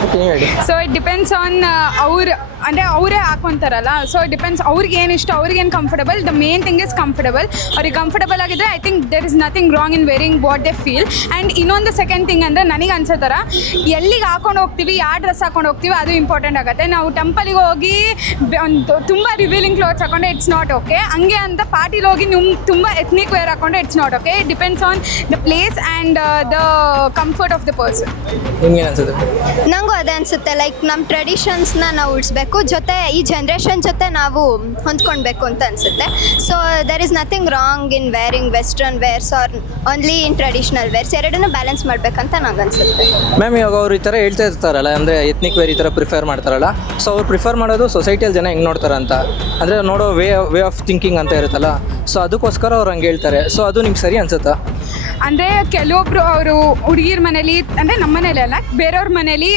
ಓಕೆ, ನೀವು ಹೇಳಿ. ಸೊ ಇಟ್ ಡಿಪೆಂಡ್ಸ್ ಆನ್ ಅವ್ರು, ಅಂದರೆ ಅವರೇ ಹಾಕೊತಾರಲ್ಲ. ಸೊ ಇಟ್ ಡಿಪೆಂಡ್ಸ್ ಅವ್ರಿಗೆ ಏನು ಇಷ್ಟ, ಅವ್ರಿಗೇನು comfortable. The main thing is comfortable. ಅವ್ರಿಗೆ ಕಂಫರ್ಟಬಲ್ ಆಗಿದ್ರೆ I think there is nothing wrong in wearing what they feel. And ಇನ್ನೊಂದು ಸೆಕೆಂಡ್ ಥಿಂಗ್ ಅಂದರೆ ನನಗೆ ಅನ್ಸೋ ಥರ ಎಲ್ಲಿಗೆ ಹಾಕೊಂಡು ಹೋಗ್ತೀವಿ, ಯಾವ ಡ್ರೆಸ್ ಹಾಕೊಂಡು ಹೋಗ್ತೀವಿ ಅದು ಇಂಪಾರ್ಟೆಂಟ್ ಆಗುತ್ತೆ. ನಾವು ಟೆಂಪಲಿಗೆ ಹೋಗಿ ಒಂದು ತುಂಬ ರಿವೀಲಿಂಗ್ ಕ್ಲೋತ್ಸ್ ಹಾಕೊಂಡೆ ಇಟ್ಸ್ ನಾಟ್ ಓಕೆ. ಹಂಗೆ ಅಂತ ಪಾರ್ಟಿಲಿ ಹೋಗಿ ತುಂಬ ಎಥ್ನಿಕ್ ವೇರ್ ಹಾಕೊಂಡೆ it's not okay. It depends on the place and the comfort of the person. ನಿಮ್ಗೆ ಅನ್ಸುತ್ತೆ? ನನಗೂ ಅದೇ ಅನಿಸುತ್ತೆ. ಲೈಕ್ ನಮ್ಮ ಟ್ರೆಡಿಷನ್ಸ್ನ ನಾವು ಉಳಿಸ್ಬೇಕು, ಜೊತೆ ಈ ಜನ್ರೇಷನ್ ಜೊತೆ ನಾವು ಹೊಂದ್ಕೊಳ್ಬೇಕು ಅಂತ ಅನಿಸುತ್ತೆ. So there is nothing wrong in varying western wares are only in traditional wares. ಎರಡನ್ನೂ ಬ್ಯಾಲೆನ್ಸ್ ಮಾಡಬೇಕಂತ ನಂಗೆ ಅನಿಸುತ್ತೆ. ಮ್ಯಾಮ್, ಇವಾಗ ಅವ್ರು ಈ ಥರ ಹೇಳ್ತಾ ಇರ್ತಾರಲ್ಲ, ಅಂದರೆ ಎತ್ನಿಕ್ ವೇರ್ ಈ ಥರ ಪ್ರಿಫರ್ ಮಾಡ್ತಾರಲ್ಲ, ಸೊ ಅವ್ರು ಪ್ರಿಫರ್ ಮಾಡೋದು ಸೊಸೈಟಿಯಲ್ಲಿ ಜನ ಹೆಂಗೆ ನೋಡ್ತಾರೆ ಅಂತ, ಅಂದರೆ ನೋಡೋ ವೇ ಆಫ್ ಥಿಂಕಿಂಗ್ ಅಂತ ಇರುತ್ತಲ್ಲ, ಸೊ ಅದಕ್ಕೋಸ್ಕರ ಅವ್ರು ಹಂಗೆ ಹೇಳ್ತಾರೆ. ಸೊ ಅದು ನಿಮ್ಗೆ ಸರಿ ಅನ್ಸುತ್ತಾ? ಅಂದರೆ ಕೆಲವೊಬ್ರು ಅವರು ಹುಡುಗಿರ ಮನೇಲಿ, ಅಂದರೆ ನಮ್ಮ ಮನೇಲಿ ಅಲ್ಲ ಬೇರೆಯವ್ರ ಮನೇಲಿ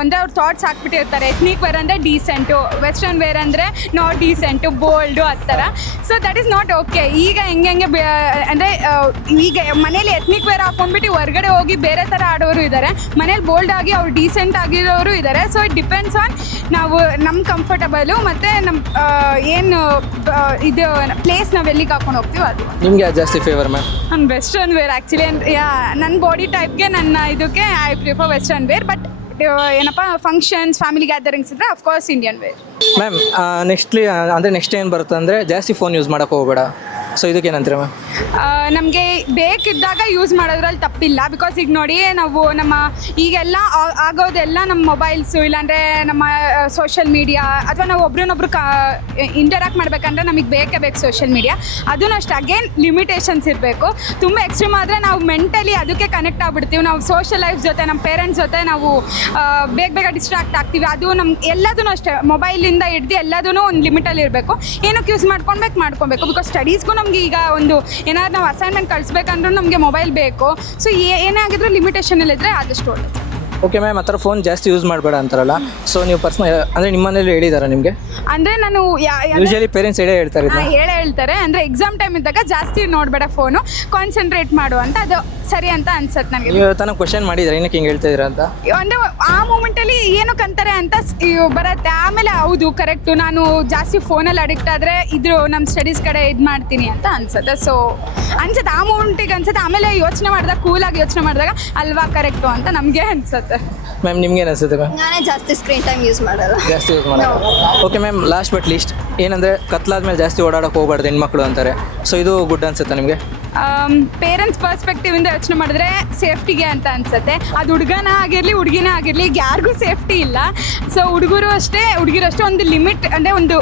ಅಂದರೆ ಅವ್ರು ಥಾಟ್ಸ್ ಹಾಕ್ಬಿಟ್ಟಿರ್ತಾರೆ. ಎತ್ನಿಕ್ ವೇರ್ ಅಂದರೆ ಡೀಸೆಂಟು, ವೆಸ್ಟರ್ನ್ ವೇರ್ ಅಂದರೆ ನಾಟ್ ಡೀಸೆಂಟು, ಬೋಲ್ಡು ಆ ಥರ. So that is not okay. ಈಗ ಹೆಂಗೆ ಅಂದರೆ ಈಗ ಮನೇಲಿ ಎತ್ನಿಕ್ ವೇರ್ ಹಾಕೊಂಡ್ಬಿಟ್ಟು ಹೊರಗಡೆ ಹೋಗಿ ಬೇರೆ ಥರ ಆಡೋರು ಇದ್ದಾರೆ, ಮನೇಲಿ ಬೋಲ್ಡ್ ಆಗಿ ಅವ್ರು ಡೀಸೆಂಟ್ ಆಗಿರೋರು ಇದ್ದಾರೆ. ಸೊ ಇಟ್ ಡಿಪೆಂಡ್ಸ್ ಆನ್ ನಾವು ನಮ್ಮ ಕಂಫರ್ಟಬಲು ಮತ್ತು ನಮ್ಮ ಏನು ಇದು ಪ್ಲೇಸ್ ನಾವು ಎಲ್ಲಿಗೆ ಹಾಕೊಂಡು ಹೋಗ್ತೀವಿ ಅದು. ನಿಮ್ಗೆ ಯಾವ್ದು ಜಾಸ್ತಿ ಫೇವರ್ ಮ್ಯಾಮ್? ನಾನು ವೆಸ್ಟರ್ನ್ ವೇರ್ ಆ್ಯಕ್ಚುಲಿ. ನನ್ನ ಬಾಡಿ ಟೈಪ್ಗೆ ನನ್ನ ಇದಕ್ಕೆ I prefer western wear. But ಏನಪ್ಪ ಫಂಕ್ಷನ್ಸ್ ಫ್ಯಾಮಿಲಿ ಗ್ಯಾದರಿಂಗ್ಸ್ ಇದ್ದರೆ ಅಫ್ಕೋರ್ಸ್ ಇಂಡಿಯನ್ ವೇರ್. ಮ್ಯಾಮ್ ಅಂದರೆ ನೆಕ್ಸ್ಟ್ ಏನು ಬರುತ್ತೆ ಅಂದರೆ ಜಾಸ್ತಿ ಫೋನ್ ಯೂಸ್ ಮಾಡೋಕ್ಕೆ ಹೋಗಬೇಡ. ಸೊ ಇದಕ್ಕೇನಂತೀರ ಮ್ಯಾಮ್? ನಮಗೆ ಬೇಕಿದ್ದಾಗ ಯೂಸ್ ಮಾಡೋದ್ರಲ್ಲಿ ತಪ್ಪಿಲ್ಲ. ಬಿಕಾಸ್ ಈಗ ನೋಡಿ, ನಾವು ನಮ್ಮ ಈಗೆಲ್ಲ ಆಗೋದೆಲ್ಲ ನಮ್ಮ ಮೊಬೈಲ್ಸು, ಇಲ್ಲಾಂದರೆ ನಮ್ಮ ಸೋಷಿಯಲ್ ಮೀಡಿಯಾ, ಅಥವಾ ನಾವು ಒಬ್ರನ್ನೊಬ್ರು ಇಂಟರಾಕ್ಟ್ ಮಾಡಬೇಕಂದ್ರೆ ನಮಗೆ ಬೇಕೇ ಬೇಕು ಸೋಷಿಯಲ್ ಮೀಡಿಯಾ. ಅದೂ ಅಷ್ಟೇ, ಅಗೇನ್ ಲಿಮಿಟೇಷನ್ಸ್ ಇರಬೇಕು. ತುಂಬ ಎಕ್ಸ್ಟ್ರೀಮ್ ಆದರೆ ನಾವು ಮೆಂಟಲಿ ಅದಕ್ಕೆ ಕನೆಕ್ಟ್ ಆಗಿಬಿಡ್ತೀವಿ. ನಾವು ಸೋಷಿಯಲ್ ಲೈಫ್ ಜೊತೆ ನಮ್ಮ ಪೇರೆಂಟ್ಸ್ ಜೊತೆ ನಾವು ಬೇಗ ಡಿಸ್ಟ್ರಾಕ್ಟ್ ಆಗ್ತೀವಿ. ಅದು ನಮ್ಗೆ ಎಲ್ಲದೂ ಅಷ್ಟೇ, ಮೊಬೈಲಿಂದ ಹಿಡ್ದು ಎಲ್ಲದೂ ಒಂದು ಲಿಮಿಟಲ್ಲಿ ಇರಬೇಕು. ಏನಕ್ಕೆ ಯೂಸ್ ಮಾಡ್ಕೊಬೇಕು. ಬಿಕಾಸ್ ಸ್ಟಡೀಸ್ಗೂ ನಮಗೆ ಈಗ ಒಂದು ಏನಾದ್ರು ನಾವು ಅಸೈನ್ಮೆಂಟ್ ಕಳಿಸ್ಬೇಕಂದ್ರೂ ನಮಗೆ ಮೊಬೈಲ್ ಬೇಕು. ಸೊ ಏನೇ ಆಗಿದ್ರು ಲಿಮಿಟೇಷನಲ್ಲಿದ್ದರೆ ಆದಷ್ಟು ಒಳ್ಳೆಯದು. ಓಕೆ ಮ್ಯಾಮ್, ಆ ಥರ ಫೋನ್ ಜಾಸ್ತಿ ಯೂಸ್ ಮಾಡಬೇಡ ಅಂತಾರಲ್ಲ. ಸೊ ನೀವು ಪರ್ಸ್ನಲ್ ಅಂದರೆ ನಿಮ್ಮ ಮನೇಲಿ ಹೇಳಿದಾರಾ ನಿಮಗೆ? ಅಂದರೆ ನಾನು ಯೂಶಲಿ ಪೇರೆಂಟ್ಸ್ ಹೇಳ್ತಾರೆ ಹೇಳ್ತಾರೆ ಅಂದರೆ ಎಕ್ಸಾಮ್ ಟೈಮ್ ಇದ್ದಾಗ ಜಾಸ್ತಿ ನೋಡಬೇಡ ಫೋನು, ಕಾನ್ಸಂಟ್ರೇಟ್ ಮಾಡು ಅಂತ. ಅದು ಸರಿ ಅಂತ ಅನ್ಸತ್ತೆ ನನಗೆ. ನೀವು ತನಕ ಕ್ವಶನ್ ಮಾಡಿದ್ರೆ ಏನಕ್ಕೆ ಹಿಂಗೆ ಹೇಳ್ತಾ ಇದ್ದೀರಾ ಅಂತ? ಅಂದರೆ ಆ ಮೂಮೆಂಟಲ್ಲಿ ಏನಕ್ಕೆ ಅಂತಾರೆ ಅಂತ ಬರುತ್ತೆ. ಆಮೇಲೆ ಹೌದು ಕರೆಕ್ಟು, ನಾನು ಜಾಸ್ತಿ ಫೋನಲ್ಲಿ ಅಡಿಕ್ಟ್ ಆದರೆ ಇದ್ರು ನಮ್ಮ ಸ್ಟಡೀಸ್ ಕಡೆ ಇದು ಮಾಡ್ತೀನಿ ಅಂತ ಅನ್ಸುತ್ತೆ. ಸೊ ಅನ್ಸುತ್ತೆ ಆ ಮೂಮೆಂಟಿಗೆ ಅನ್ಸುತ್ತೆ. ಆಮೇಲೆ ಯೋಚನೆ ಮಾಡಿದಾಗ, ಕೂಲಾಗಿ ಯೋಚನೆ ಮಾಡಿದಾಗ ಅಲ್ವಾ ಕರೆಕ್ಟು ಅಂತ ನಮಗೆ ಅನ್ಸುತ್ತೆ. ಮ್ಯಾಮ್ ನಿಮ್ಗೆ ಅನಿಸುತ್ತೆ ಮ್ಯಾಮ್? ನಾನೇ ಜಾಸ್ತಿ ಸ್ಕ್ರೀನ್ ಟೈಮ್ ಯೂಸ್ ಮಾಡಲ್ಲ. ಜಾಸ್ತಿ ಯೂಸ್ ಮಾಡಲ್ಲ. Okay ma'am, last but list ಏನಂದರೆ ಕತ್ಲಾದ್ಮೇಲೆ ಜಾಸ್ತಿ ಓಡಾಡೋಕೆ ಹೋಗ್ಬಾರ್ದು ಹೆಣ್ಮಕ್ಳು ಅಂತಾರೆ. ಸೊ ಇದು ಗುಡ್ ಅನ್ಸುತ್ತೆ ನಿಮಗೆ? ಪೇರೆಂಟ್ಸ್ ಪರ್ಸ್ಪೆಕ್ಟಿವಿಂದ ಯೋಚನೆ ಮಾಡಿದ್ರೆ ಸೇಫ್ಟಿಗೆ ಅಂತ ಅನ್ಸುತ್ತೆ. ಅದು ಹುಡುಗನ ಆಗಿರಲಿ ಹುಡುಗಿನ ಆಗಿರಲಿ, ಈಗ ಯಾರಿಗೂ ಸೇಫ್ಟಿ ಇಲ್ಲ. ಸೊ ಹುಡುಗರು ಅಷ್ಟೇ ಹುಡುಗಿರು ಅಷ್ಟೇ ಒಂದು ಲಿಮಿಟ್, ಅಂದರೆ ಒಂದು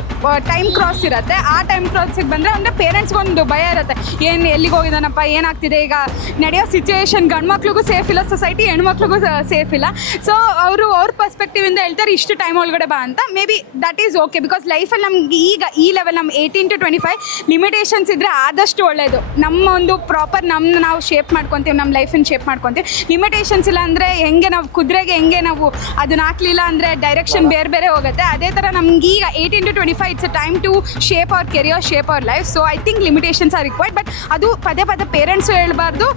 ಟೈಮ್ ಕ್ರಾಸ್ ಇರುತ್ತೆ. ಆ ಟೈಮ್ ಕ್ರಾಸಿಗೆ ಬಂದರೆ ಅಂದರೆ ಪೇರೆಂಟ್ಸ್ಗೊಂದು ಭಯ ಇರುತ್ತೆ, ಏನು ಎಲ್ಲಿಗೆ ಹೋಗಿದ್ದಾನಪ್ಪ, ಏನಾಗ್ತಿದೆ. ಈಗ ನಡೆಯೋ ಸಿಚುವೇಶನ್ ಗಂಡ್ಮಕ್ಳಿಗೂ ಸೇಫ್ ಇಲ್ಲ, ಸೊಸೈಟಿ ಹೆಣ್ಮಕ್ಳಿಗೂ ಸೇಫ್ ಇಲ್ಲ. ಸೊ ಅವ್ರ ಪರ್ಸ್ಪೆಕ್ಟಿವಿಂದ ಹೇಳ್ತಾರೆ ಇಷ್ಟು ಟೈಮ್ ಒಳಗಡೆ ಬಾ ಅಂತ. May be that is okay. Because ಲೈಫಲ್ಲಿ ನಮ್ಗೆ ಈಗ ಈ ಲೆವೆಲ್ ನಮ್ಮ 18 to 25 ಲಿಮಿಟೇಷನ್ಸ್ ಇದ್ದರೆ ಆದಷ್ಟು ಒಳ್ಳೆಯದು. ನಮ್ಮ ಒಂದು ಪ್ರಾಪರ್ ನಾವು ಶೇಪ್ ಮಾಡ್ಕೊತೀವಿ, ನಮ್ಮ ಲೈಫನ್ನು ಶೇಪ್ ಮಾಡ್ಕೊತೀವಿ. ಲಿಮಿಟೇಷನ್ಸ್ ಇಲ್ಲ ಅಂದರೆ ಹೆಂಗೆ ನಾವು ಕುದುರೆಗೆ ಹೆಂಗೆ ನಾವು ಅದನ್ನ ಹಾಕ್ಲಿಲ್ಲ ಅಂದರೆ ಡೈರೆಕ್ಷನ್ ಬೇರೆ ಹೋಗುತ್ತೆ. ಅದೇ ಥರ ನಮ್ಗೆ ಈಗ 18 to 25 it's a time to shape our career, shape our life. So I think limitations are required. But ಅದು ಪದೇ ಪೇರೆಂಟ್ಸು ಹೇಳ್ಬಾರ್ದು,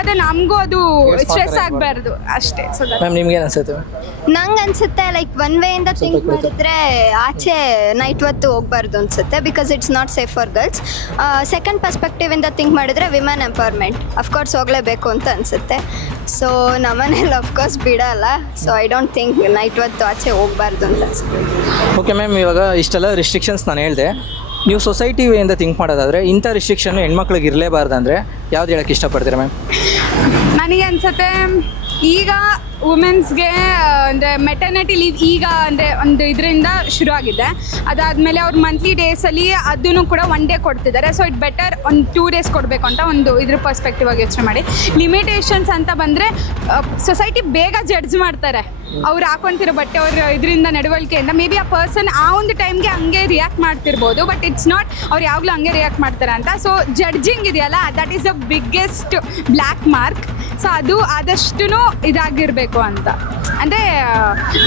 ಪದೇ ನಮಗೂ ಅದು ಸ್ಟ್ರೆಸ್ ಆಗಬಾರ್ದು ಅಷ್ಟೇ. ಸೊ ಮ್ಯಾಮ್ ನಿಮ್ಗೆ ಏನು ಅನ್ಸುತ್ತೆ? ನಂಗೆ ಅನ್ಸುತ್ತೆ ಲೈಕ್ ಒನ್ ವೇಯಿಂದ ಥಿಂಕ್ ಮಾಡಿದ್ರೆ ಆಚೆ ನೈಟ್ ಹೊತ್ತು ಹೋಗ್ಬಾರ್ದು ಅನ್ಸುತ್ತೆ. Because it's not safe for girls. Second ಪರ್ಸ್ಪೆಕ್ಟಿವಿಂದ ಥಿಂಕ್ ಮಾಡಿದ್ರೆ ವಿಮೆನ್ ಎಂಪವರ್ಮೆಂಟ್ ಅಫ್ಕೋರ್ಸ್ ಹೋಗಲೇಬೇಕು ಅಂತ ಅನಿಸುತ್ತೆ. ಸೊ ನಮ್ಮನೇಲಿ ಅಫ್ಕೋರ್ಸ್ ಬಿಡಲ್ಲ. So I don't think night ಹೊತ್ತು ಆಚೆ ಹೋಗಬಾರ್ದು ಅಂತ ಅನ್ಸುತ್ತೆ. ಓಕೆ ಮ್ಯಾಮ್, ಇವಾಗ ಇಷ್ಟೆಲ್ಲ ರಿಸ್ಟ್ರಿಕ್ಷನ್ಸ್ ನಾನು ಹೇಳಿದೆ. ನೀವು ಸೊಸೈಟಿ ವೇಯಿಂದ ಥಿಂಕ್ ಮಾಡೋದಾದರೆ ಇಂಥ ರಿಸ್ಟ್ರಿಕ್ಷನ್ನು ಹೆಣ್ಮಕ್ಳಿಗೆ ಇರಲೇಬಾರ್ದು ಅಂದರೆ ಯಾವ್ದು ಹೇಳೋಕ್ಕೆ ಇಷ್ಟಪಡ್ತೀರಾ ಮ್ಯಾಮ್? ನನಗೆ ಅನ್ಸುತ್ತೆ ಈಗ ವುಮೆನ್ಸ್ಗೆ ಅಂದರೆ ಮೆಟರ್ನಿಟಿ ಲೀವ್ ಈಗ ಅಂದರೆ ಒಂದು ಇದರಿಂದ ಶುರು ಆಗಿದೆ. ಅದಾದಮೇಲೆ ಅವ್ರು ಮಂತ್ಲಿ ಡೇಸಲ್ಲಿ ಅದನ್ನು ಕೂಡ 1 day ಕೊಡ್ತಿದ್ದಾರೆ. ಸೊ ಇಟ್ ಬೆಟರ್ ಒಂದು 2 days ಕೊಡಬೇಕು ಅಂತ ಒಂದು ಇದ್ರ ಪರ್ಸ್ಪೆಕ್ಟಿವ್ ಆಗಿ ಯೋಚನೆ ಮಾಡಿ. ಲಿಮಿಟೇಷನ್ಸ್ ಅಂತ ಬಂದರೆ ಸೊಸೈಟಿ ಬೇಗ ಜಡ್ಜ್ ಮಾಡ್ತಾರೆ. ಅವ್ರು ಹಾಕೊತಿರೋ ಬಟ್ಟೆ ಅವ್ರ ಇದರಿಂದ ನಡವಳಿಕೆಯಿಂದ ಮೇ ಬಿ ಆ ಪರ್ಸನ್ ಆ ಒಂದು ಟೈಮ್ಗೆ ಹಂಗೆ ರಿಯಾಕ್ಟ್ ಮಾಡ್ತಿರ್ಬೋದು. ಬಟ್ ಇಟ್ಸ್ ನಾಟ್ ಅವ್ರು ಯಾವಾಗಲೂ ಹಂಗೆ ರಿಯಾಕ್ಟ್ ಮಾಡ್ತಾರೆ ಅಂತ. ಸೊ ಜಡ್ಜಿಂಗ್ ಇದೆಯಲ್ಲ, that is the biggest black mark. So ಅದು ಆದಷ್ಟು ಇದಾಗಿರಬೇಕು ಅಂತ. ಅಂದರೆ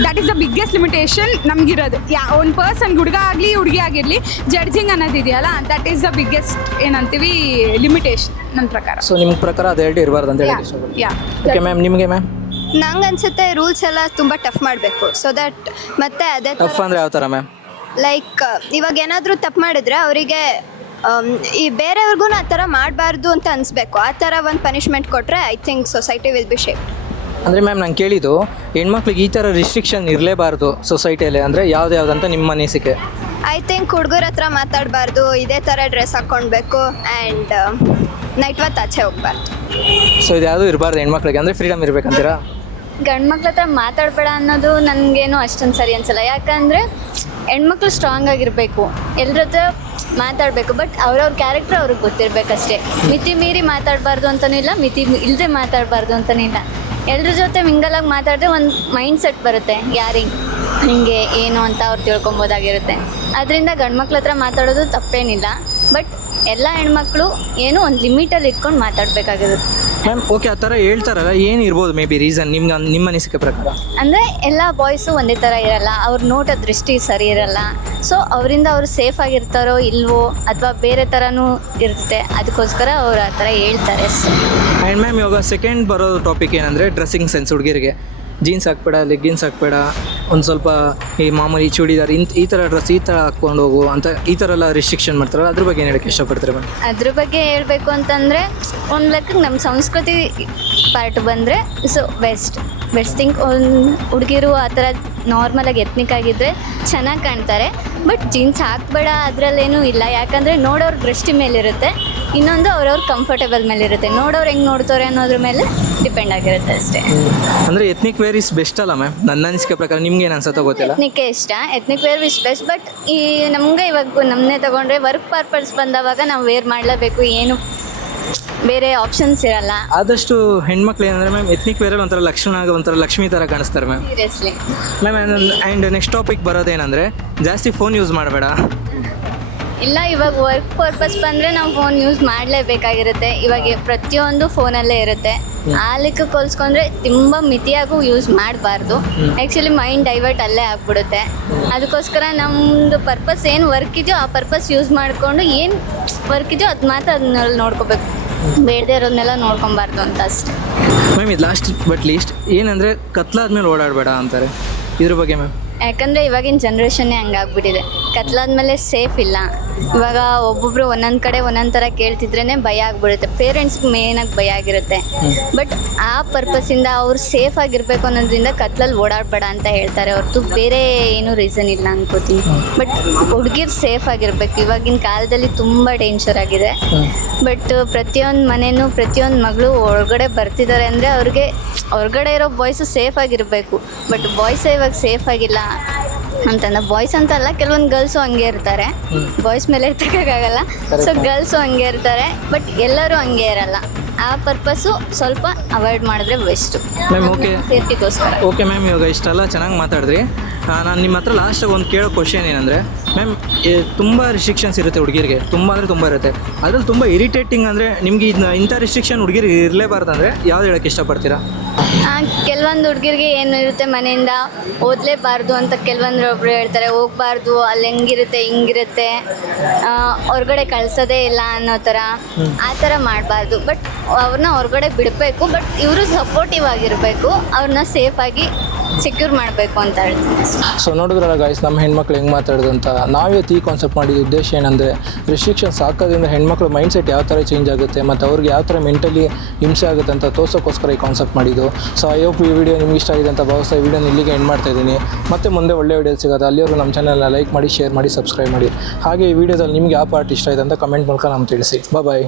that is the biggest limitation ನಮಗಿರೋದು. ಒಂದು ಪರ್ಸನ್ ಹುಡುಗ ಆಗಲಿ ಹುಡುಗಿ ಆಗಿರಲಿ, ಜಡ್ಜಿಂಗ್ ಅನ್ನೋದಿದೆಯಲ್ಲ, ದಟ್ ಈಸ್ ದ ಬಿಗ್ಗೆಸ್ಟ್ ಏನಂತೀವಿ ಲಿಮಿಟೇಷನ್ ನನ್ನ ಪ್ರಕಾರ. ಸೊ ನಿಮ್ಮ ಪ್ರಕಾರ ಅದು ಎರಡು ಇರಬಾರ್ದು ಅಂತ ಹೇಳಿ ಇಷ್ಟಪಡ್ತೀನಿ. ಓಕೆ ಮ್ಯಾಮ್, ನಿಮಗೆ ಮ್ಯಾಮ್? ನಂಗೆ ಅನ್ಸುತ್ತೆ ರೂಲ್ಸ್ ಎಲ್ಲ ತುಂಬ ಟಫ್ ಮಾಡಬೇಕು. ಸೊ ದಟ್ ಮತ್ತೆ ಅದೇ ಟಫ್ ಅಂದರೆ ಯಾವ ಥರ ಮ್ಯಾಮ್? ಲೈಕ್ ಇವಾಗ ಏನಾದರೂ ತಪ್ಪು ಮಾಡಿದ್ರೆ ಅವರಿಗೆ ಈ ಬೇರೆಯವ್ರಿಗೂ ಆ ಥರ ಮಾಡಬಾರ್ದು ಅಂತ ಅನಿಸ್ಬೇಕು. ಆ ಥರ ಒಂದು ಪನಿಷ್ಮೆಂಟ್ ಕೊಟ್ಟರೆ I think society will be shape. ಅಂದರೆ ಮ್ಯಾಮ್ ನಾನು ಕೇಳಿದ್ದು ಹೆಣ್ಮಕ್ಳಿಗೆ ಈ ಥರ ರಿಸ್ಟ್ರಿಕ್ಷನ್ ಇರಲೇಬಾರ್ದು ಸೊಸೈಟಿಯಲ್ಲಿ ಅಂದರೆ ಯಾವುದಂತ ನಿಮ್ಮ ಅನಿಸಿಕೆ? ಐ ಥಿಂಕ್ ಹುಡುಗರ ಹತ್ರ ಮಾತಾಡಬಾರ್ದು, ಇದೇ ಥರ ಡ್ರೆಸ್ ಹಾಕ್ಕೊಳ್ಬೇಕು ಆ್ಯಂಡ್ ನೈಟ್ ಹೊತ್ತು ಆಚೆ ಹೋಗ್ಬಾರ್ದು. ಸೊ ಇದು ಯಾವುದೂ ಇರಬಾರ್ದು ಹೆಣ್ಮಕ್ಳಿಗೆ, ಅಂದರೆ ಫ್ರೀಡಮ್ ಇರಬೇಕಂತೀರಾ? ಗಂಡು ಮಕ್ಳ ಹತ್ರ ಮಾತಾಡಬೇಡ ಅನ್ನೋದು ನನಗೇನು ಅಷ್ಟೊಂದು ಸರಿ ಅನ್ಸಲ್ಲ. ಯಾಕಂದರೆ ಹೆಣ್ಮಕ್ಳು ಸ್ಟ್ರಾಂಗ್ ಆಗಿರಬೇಕು, ಎಲ್ಲರ ಹತ್ರ ಮಾತಾಡಬೇಕು. ಬಟ್ ಅವ್ರವ್ರ ಕ್ಯಾರೆಕ್ಟರ್ ಅವ್ರಿಗೆ ಗೊತ್ತಿರಬೇಕಷ್ಟೇ. ಮಿತಿ ಮೀರಿ ಮಾತಾಡಬಾರ್ದು ಅಂತಲೂ ಇಲ್ಲ, ಮಿತಿ ಇಲ್ಲದೆ ಮಾತಾಡಬಾರ್ದು ಅಂತಲೂ ಇಲ್ಲ. ಎಲ್ಲರ ಜೊತೆ ಮಿಂಗಲಾಗಿ ಮಾತಾಡಿದ್ರೆ ಒಂದು ಮೈಂಡ್ ಸೆಟ್ ಬರುತ್ತೆ, ಯಾರಿಗೆ ಹಿಂಗೆ ಏನು ಅಂತ ಅವ್ರು ತಿಳ್ಕೊಬೋದಾಗಿರುತ್ತೆ. ಅದರಿಂದ ಗಂಡು ಮಕ್ಳ ಹತ್ರ ಮಾತಾಡೋದು ತಪ್ಪೇನಿಲ್ಲ. ಬಟ್ ಎಲ್ಲ ಹೆಣ್ಮಕ್ಳು ಏನೋ ಒಂದು ಲಿಮಿಟಲ್ಲಿ ಇಟ್ಕೊಂಡು ಮಾತಾಡಬೇಕಾಗಿರುತ್ತೆ. ಮ್ಯಾಮ್ ಓಕೆ ಆ ಥರ ಹೇಳ್ತಾರಲ್ಲ ಏನಿರ್ಬೋದು ಮೇ ಬಿ ರೀಸನ್ ನಿಮ್ಮ ಅನಿಸಿಕೆ ಪ್ರಕಾರ? ಅಂದರೆ ಎಲ್ಲ ಬಾಯ್ಸು ಒಂದೇ ಥರ ಇರಲ್ಲ, ಅವ್ರ ನೋಟ ದೃಷ್ಟಿ ಸರಿ ಇರಲ್ಲ. ಸೊ ಅವರಿಂದ ಅವರು ಸೇಫ್ ಆಗಿರ್ತಾರೋ ಇಲ್ವೋ ಅಥವಾ ಬೇರೆ ಥರನೂ ಇರುತ್ತೆ, ಅದಕ್ಕೋಸ್ಕರ ಅವ್ರು ಆ ಥರ ಹೇಳ್ತಾರೆ ಅಷ್ಟೇ. ಆ್ಯಂಡ್ ಮ್ಯಾಮ್ ಇವಾಗ ಸೆಕೆಂಡ್ ಬರೋ ಟಾಪಿಕ್ ಏನಂದರೆ ಡ್ರೆಸ್ಸಿಂಗ್ ಸೆನ್ಸ್. ಹುಡುಗಿರಿಗೆ ಜೀನ್ಸ್ ಹಾಕ್ಬೇಡ, ಲೆಗ್ಗಿನ್ಸ್ ಹಾಕ್ಬೇಡ, ಒಂದು ಸ್ವಲ್ಪ ಈ ಮಾಮೂಲಿ ಚೂಡಿದಾರ್ ಈ ಥರ ಡ್ರೆಸ್ ಈ ಥರ ಹಾಕ್ಕೊಂಡು ಹೋಗು ಅಂತ ಈ ಥರ ಎಲ್ಲ ರಿಸ್ಟ್ರಿಕ್ಷನ್ ಮಾಡ್ತಾರಲ್ಲ, ಅದ್ರ ಬಗ್ಗೆ ಏನು ಹೇಳಕ್ಕೆ ಇಷ್ಟಪಡ್ತಾರೆ ಮ್ಯಾಮ್? ಅದ್ರ ಬಗ್ಗೆ ಹೇಳಬೇಕು ಅಂತಂದರೆ ಒಂದು ಲೆಕ್ಕಕ್ಕೆ ನಮ್ಮ ಸಂಸ್ಕೃತಿ ಪಾರ್ಟ್ ಬಂದರೆ ಸೊ ಬೆಸ್ಟ್ ಥಿಂಗ್. ಒಂದು ಹುಡುಗಿರು ಆ ಥರ ನಾರ್ಮಲಾಗಿ ಎತ್ನಿಕ್ ಆಗಿದ್ದರೆ ಚೆನ್ನಾಗಿ ಕಾಣ್ತಾರೆ. ಬಟ್ ಜೀನ್ಸ್ ಹಾಕ್ಬೇಡ ಅದರಲ್ಲೇನೂ ಇಲ್ಲ, ಯಾಕಂದರೆ ನೋಡೋರ ದೃಷ್ಟಿ ಮೇಲಿರುತ್ತೆ, ಇನ್ನೊಂದು ಅವ್ರವ್ರ ಕಂಫರ್ಟೇಬಲ್ ಮೇಲಿರುತ್ತೆ, ನೋಡೋರು ಹೆಂಗೆ ನೋಡ್ತಾರೆ ಅನ್ನೋದ್ರ ಮೇಲೆ ಡಿಪೆಂಡ್ ಆಗಿರುತ್ತೆ ಅಷ್ಟೇ. ಅಂದರೆ ಎತ್ನಿಕ್ ವೇರ್ ಇಸ್ ಬೆಸ್ಟ್ ಅಲ್ಲ ಮ್ಯಾಮ್? ನನ್ನ ಅನಿಸಿಕೆ ಪ್ರಕಾರ ನಿಮ್ಗೆ ಏನು ಅನ್ಸುತ್ತೋ ಗೊತ್ತಿಲ್ಲ. ಎತ್ನಿಕ್ಕೆ ಇಷ್ಟ, ethnic where is best. But ಈ ನಮಗೆ ಇವಾಗ ನಮ್ಮನ್ನೇ ತೊಗೊಂಡ್ರೆ ವರ್ಕ್ ಪರ್ಪಸ್ ಬಂದವಾಗ ನಾವು ವೇರ್ ಮಾಡಲೇಬೇಕು, ಏನು ಬೇರೆ ಆಪ್ಷನ್ಸ್ ಇರಲ್ಲ. ಆದಷ್ಟು ಹೆಣ್ಮಕ್ಳು ಏನಂದರೆ ಮ್ಯಾಮ್ ಎತ್ನಿಕ್ ವೇರಲ್ಲಿ ಒಂಥರ ಒಂಥರ ಲಕ್ಷ್ಮಿ ಥರ ಕಾಣಿಸ್ತಾರೆ ma'am. Seriously ma'am and next topic ಬರೋದೇನೆಂದರೆ ಜಾಸ್ತಿ ಫೋನ್ ಯೂಸ್ ಮಾಡಬೇಡ. ಇಲ್ಲ, ಇವಾಗ ವರ್ಕ್ ಪರ್ಪಸ್ ಬಂದರೆ ನಾವು ಫೋನ್ ಯೂಸ್ ಮಾಡಲೇಬೇಕಾಗಿರುತ್ತೆ. ಇವಾಗ ಪ್ರತಿಯೊಂದು ಫೋನಲ್ಲೇ ಇರುತ್ತೆ. ಆ ಲೆಕ್ಕಕ್ಕೆ ಹೋಲಿಸ್ಕೊಂಡ್ರೆ ತುಂಬ ಮಿತಿಯಾಗೂ ಯೂಸ್ ಮಾಡಬಾರ್ದು. ಆ್ಯಕ್ಚುಲಿ ಮೈಂಡ್ ಡೈವರ್ಟ್ ಅಲ್ಲೇ ಆಗ್ಬಿಡುತ್ತೆ. ಅದಕ್ಕೋಸ್ಕರ ನಮ್ಮದು ಪರ್ಪಸ್ ಏನು ವರ್ಕ್ ಇದೆಯೋ ಆ ಪರ್ಪಸ್ ಯೂಸ್ ಮಾಡಿಕೊಂಡು ಏನು ವರ್ಕ್ ಇದೆಯೋ ಅದು ಮಾತ್ರ ಅದನ್ನೆಲ್ಲ ನೋಡ್ಕೋಬೇಕು, ಬೇಡದೇ ಇರೋದನ್ನೆಲ್ಲ ನೋಡ್ಕೊಬಾರ್ದು ಅಂತ ಅಷ್ಟೇ. ಮ್ಯಾಮ್ ಇದು ಲಾಸ್ಟ್ ಬಟ್ ಲೀಸ್ಟ್ ಏನಂದರೆ ಕತ್ಲಾದ್ಮೇಲೆ ಓಡಾಡಬೇಡ ಅಂತಾರೆ, ಇದ್ರ ಬಗ್ಗೆ ಮ್ಯಾಮ್? ಯಾಕಂದರೆ ಇವಾಗಿನ ಜನ್ರೇಷನ್ನೇ ಹಂಗಾಗ್ಬಿಟ್ಟಿದೆ. ಕತ್ಲಾದ್ಮೇಲೆ ಸೇಫ್ ಇಲ್ಲ. ಇವಾಗ ಒಬ್ಬೊಬ್ಬರು ಒಂದೊಂದು ಕಡೆ ಒಂದೊಂದು ಥರ ಕೇಳ್ತಿದ್ರೇ ಭಯ ಆಗ್ಬಿಡುತ್ತೆ. ಪೇರೆಂಟ್ಸ್ಗೆ ಮೇಯ್ನಾಗಿ ಭಯ ಆಗಿರುತ್ತೆ. ಬಟ್ ಆ ಪರ್ಪಸ್ಸಿಂದ ಅವ್ರು ಸೇಫ್ ಆಗಿರಬೇಕು ಅನ್ನೋದ್ರಿಂದ ಕತ್ಲಲ್ಲಿ ಓಡಾಡಬೇಡ ಅಂತ ಹೇಳ್ತಾರೆ ಹೊರತು ಬೇರೆ ಏನೂ ರೀಸನ್ ಇಲ್ಲ ಅನ್ಕೋತೀನಿ. ಬಟ್ ಹುಡುಗಿರು ಸೇಫ್ ಆಗಿರಬೇಕು. ಇವಾಗಿನ ಕಾಲದಲ್ಲಿ ತುಂಬ ಡೇಂಜರ್ ಆಗಿದೆ. ಬಟ್ ಪ್ರತಿಯೊಂದು ಮನೆಯೂ ಪ್ರತಿಯೊಂದು ಮಗಳು ಹೊರಗಡೆ ಬರ್ತಿದ್ದಾರೆ ಅಂದರೆ ಅವ್ರಿಗೆ ಹೊರಗಡೆ ಇರೋ ಬಾಯ್ಸು ಸೇಫ್ ಆಗಿರಬೇಕು. ಬಟ್ ಬಾಯ್ಸೇ ಇವಾಗ ಸೇಫ್ ಆಗಿಲ್ಲ ಅಂತಂದ್ರೆ ಬಾಯ್ಸ್ ಅಂತ ಅಲ್ಲ, ಕೆಲವೊಂದು ಗರ್ಲ್ಸು ಹಂಗೆ ಇರ್ತಾರೆ. ಬಾಯ್ಸ್ ಮೇಲೆ ಎತ್ತಕ್ಕಾಗಲ್ಲ, ಸೊ ಗರ್ಲ್ಸು ಹಂಗೆ ಇರ್ತಾರೆ. ಬಟ್ ಎಲ್ಲರೂ ಹಂಗೆ ಇರಲ್ಲ. ಆ ಪರ್ಪಸ್ಸು ಸ್ವಲ್ಪ ಅವಾಯ್ಡ್ ಮಾಡಿದ್ರೆ ಬೆಸ್ಟು ಮ್ಯಾಮ್. ಓಕೆ ಸೇಫ್ಟಿಗೋಸ್ಕರ. ಓಕೆ ಮ್ಯಾಮ್, ಇವಾಗ ಇಷ್ಟೆಲ್ಲ ಚೆನ್ನಾಗಿ ಮಾತಾಡಿದ್ರಿ. ನಾನು ನಿಮ್ಮ ಹತ್ರ ಲಾಸ್ಟಾಗಿ ಒಂದು ಕೇಳೋ ಕ್ವಶನ್ ಏನಂದರೆ ಮ್ಯಾಮ್, ತುಂಬ ರಿಸ್ಟ್ರಿಕ್ಷನ್ಸ್ ಇರುತ್ತೆ ಹುಡುಗಿರಿಗೆ, ತುಂಬ ಅಂದರೆ ತುಂಬ ಇರುತ್ತೆ. ಅದ್ರಲ್ಲಿ ತುಂಬ ಇರಿಟೇಟಿಂಗ್ ಅಂದರೆ ನಿಮಗೆ ಇಂಥ ರಿಸ್ಟ್ರಿಕ್ಷನ್ ಹುಡುಗಿರಿಗೆ ಇರಲೇಬಾರ್ದು ಅಂದರೆ ಯಾವ್ದು ಹೇಳೋಕ್ಕೆ ಇಷ್ಟಪಡ್ತೀರಾ? ಕೆಲವೊಂದು ಹುಡುಗಿರಿಗೆ ಏನು ಇರುತ್ತೆ, ಮನೆಯಿಂದ ಓದಲೇಬಾರ್ದು ಅಂತ ಕೆಲವೊಂದು ಒಬ್ರು ಹೇಳ್ತಾರೆ. ಹೋಗ್ಬಾರ್ದು, ಅಲ್ಲಿ ಹೆಂಗಿರುತ್ತೆ ಹಿಂಗಿರುತ್ತೆ, ಹೊರಗಡೆ ಕಳ್ಸೋದೇ ಇಲ್ಲ ಅನ್ನೋ ಥರ. ಆ ಥರ ಮಾಡಬಾರ್ದು. ಬಟ್ ಅವ್ರನ್ನ ಹೊರಗಡೆ ಬಿಡಬೇಕು. ಬಟ್ ಇವರು ಸಪೋರ್ಟಿವ್ ಆಗಿರಬೇಕು, ಅವ್ರನ್ನ ಸೇಫಾಗಿ ಸೆಕ್ಯೂರ್ ಮಾಡಬೇಕು ಅಂತ ಹೇಳ್ತೀನಿ. ಸೊ ನೋಡಿದ್ರಲ್ಲ ಗಾಯ್ಸ್, ನಮ್ಮ ಹೆಣ್ಮಕ್ಳು ಹೆಂಗೆ ಮಾತಾಡೋದಂತ. ನಾವಿವತ್ತು ಈ ಕಾನ್ಸೆಪ್ಟ್ ಮಾಡಿದ ಉದ್ದೇಶ ಏನಂದರೆ ರಿಸ್ಟ್ರಿಕ್ಷನ್ಸ್ ಹಾಕೋದ್ರಿಂದ ಹೆಣ್ಮಕ್ಳು ಮೈಂಡ್ಸೆಟ್ ಯಾವ ಥರ ಚೇಂಜ್ ಆಗುತ್ತೆ ಮತ್ತು ಅವ್ರಿಗೆ ಯಾವ ಥರ ಮೆಂಟಲಿ ಹಿಂಸೆ ಆಗುತ್ತೆ ಅಂತ ತೋರ್ಸೋಕ್ಕೋಸ್ಕರ ಈ ಕಾನ್ಸೆಪ್ಟ್ ಮಾಡಿದ್ದು. ಸೊ ಐ ಹೋಪ್ ಈ ವಿಡಿಯೋ ನಿಮ್ಗೆ ಇಷ್ಟ ಆಗಿದೆ ಅಂತ ಭಾವಿಸ್ತಾ ಈ ವಿಡಿಯೋನ ಇಲ್ಲಿಗೆ ಎಂಡ್ ಮಾಡ್ತಾ ಇದ್ದೀನಿ. ಮತ್ತೆ ಮುಂದೆ ಒಳ್ಳೆ ವಿಡಿಯೋ ಸಿಗೋದು. ಅಲ್ಲಿಯವರು ನಮ್ಮ ಚಾನಲ್ನ ಲೈಕ್ ಮಾಡಿ, ಶೇರ್ ಮಾಡಿ, ಸಬ್ಸ್ಕ್ರೈಬ್ ಮಾಡಿ. ಹಾಗೆ ಈ ವಿಡಿಯೋದಲ್ಲಿ ನಿಮಗೆ ಯಾವ ಪಾರ್ಟ್ ಇಷ್ಟ ಇದೆ ಅಂತ ಕಮೆಂಟ್ ಮೂಲಕ ನಮ್ಗೆ ತಿಳಿಸಿ. ಬಾಯ್.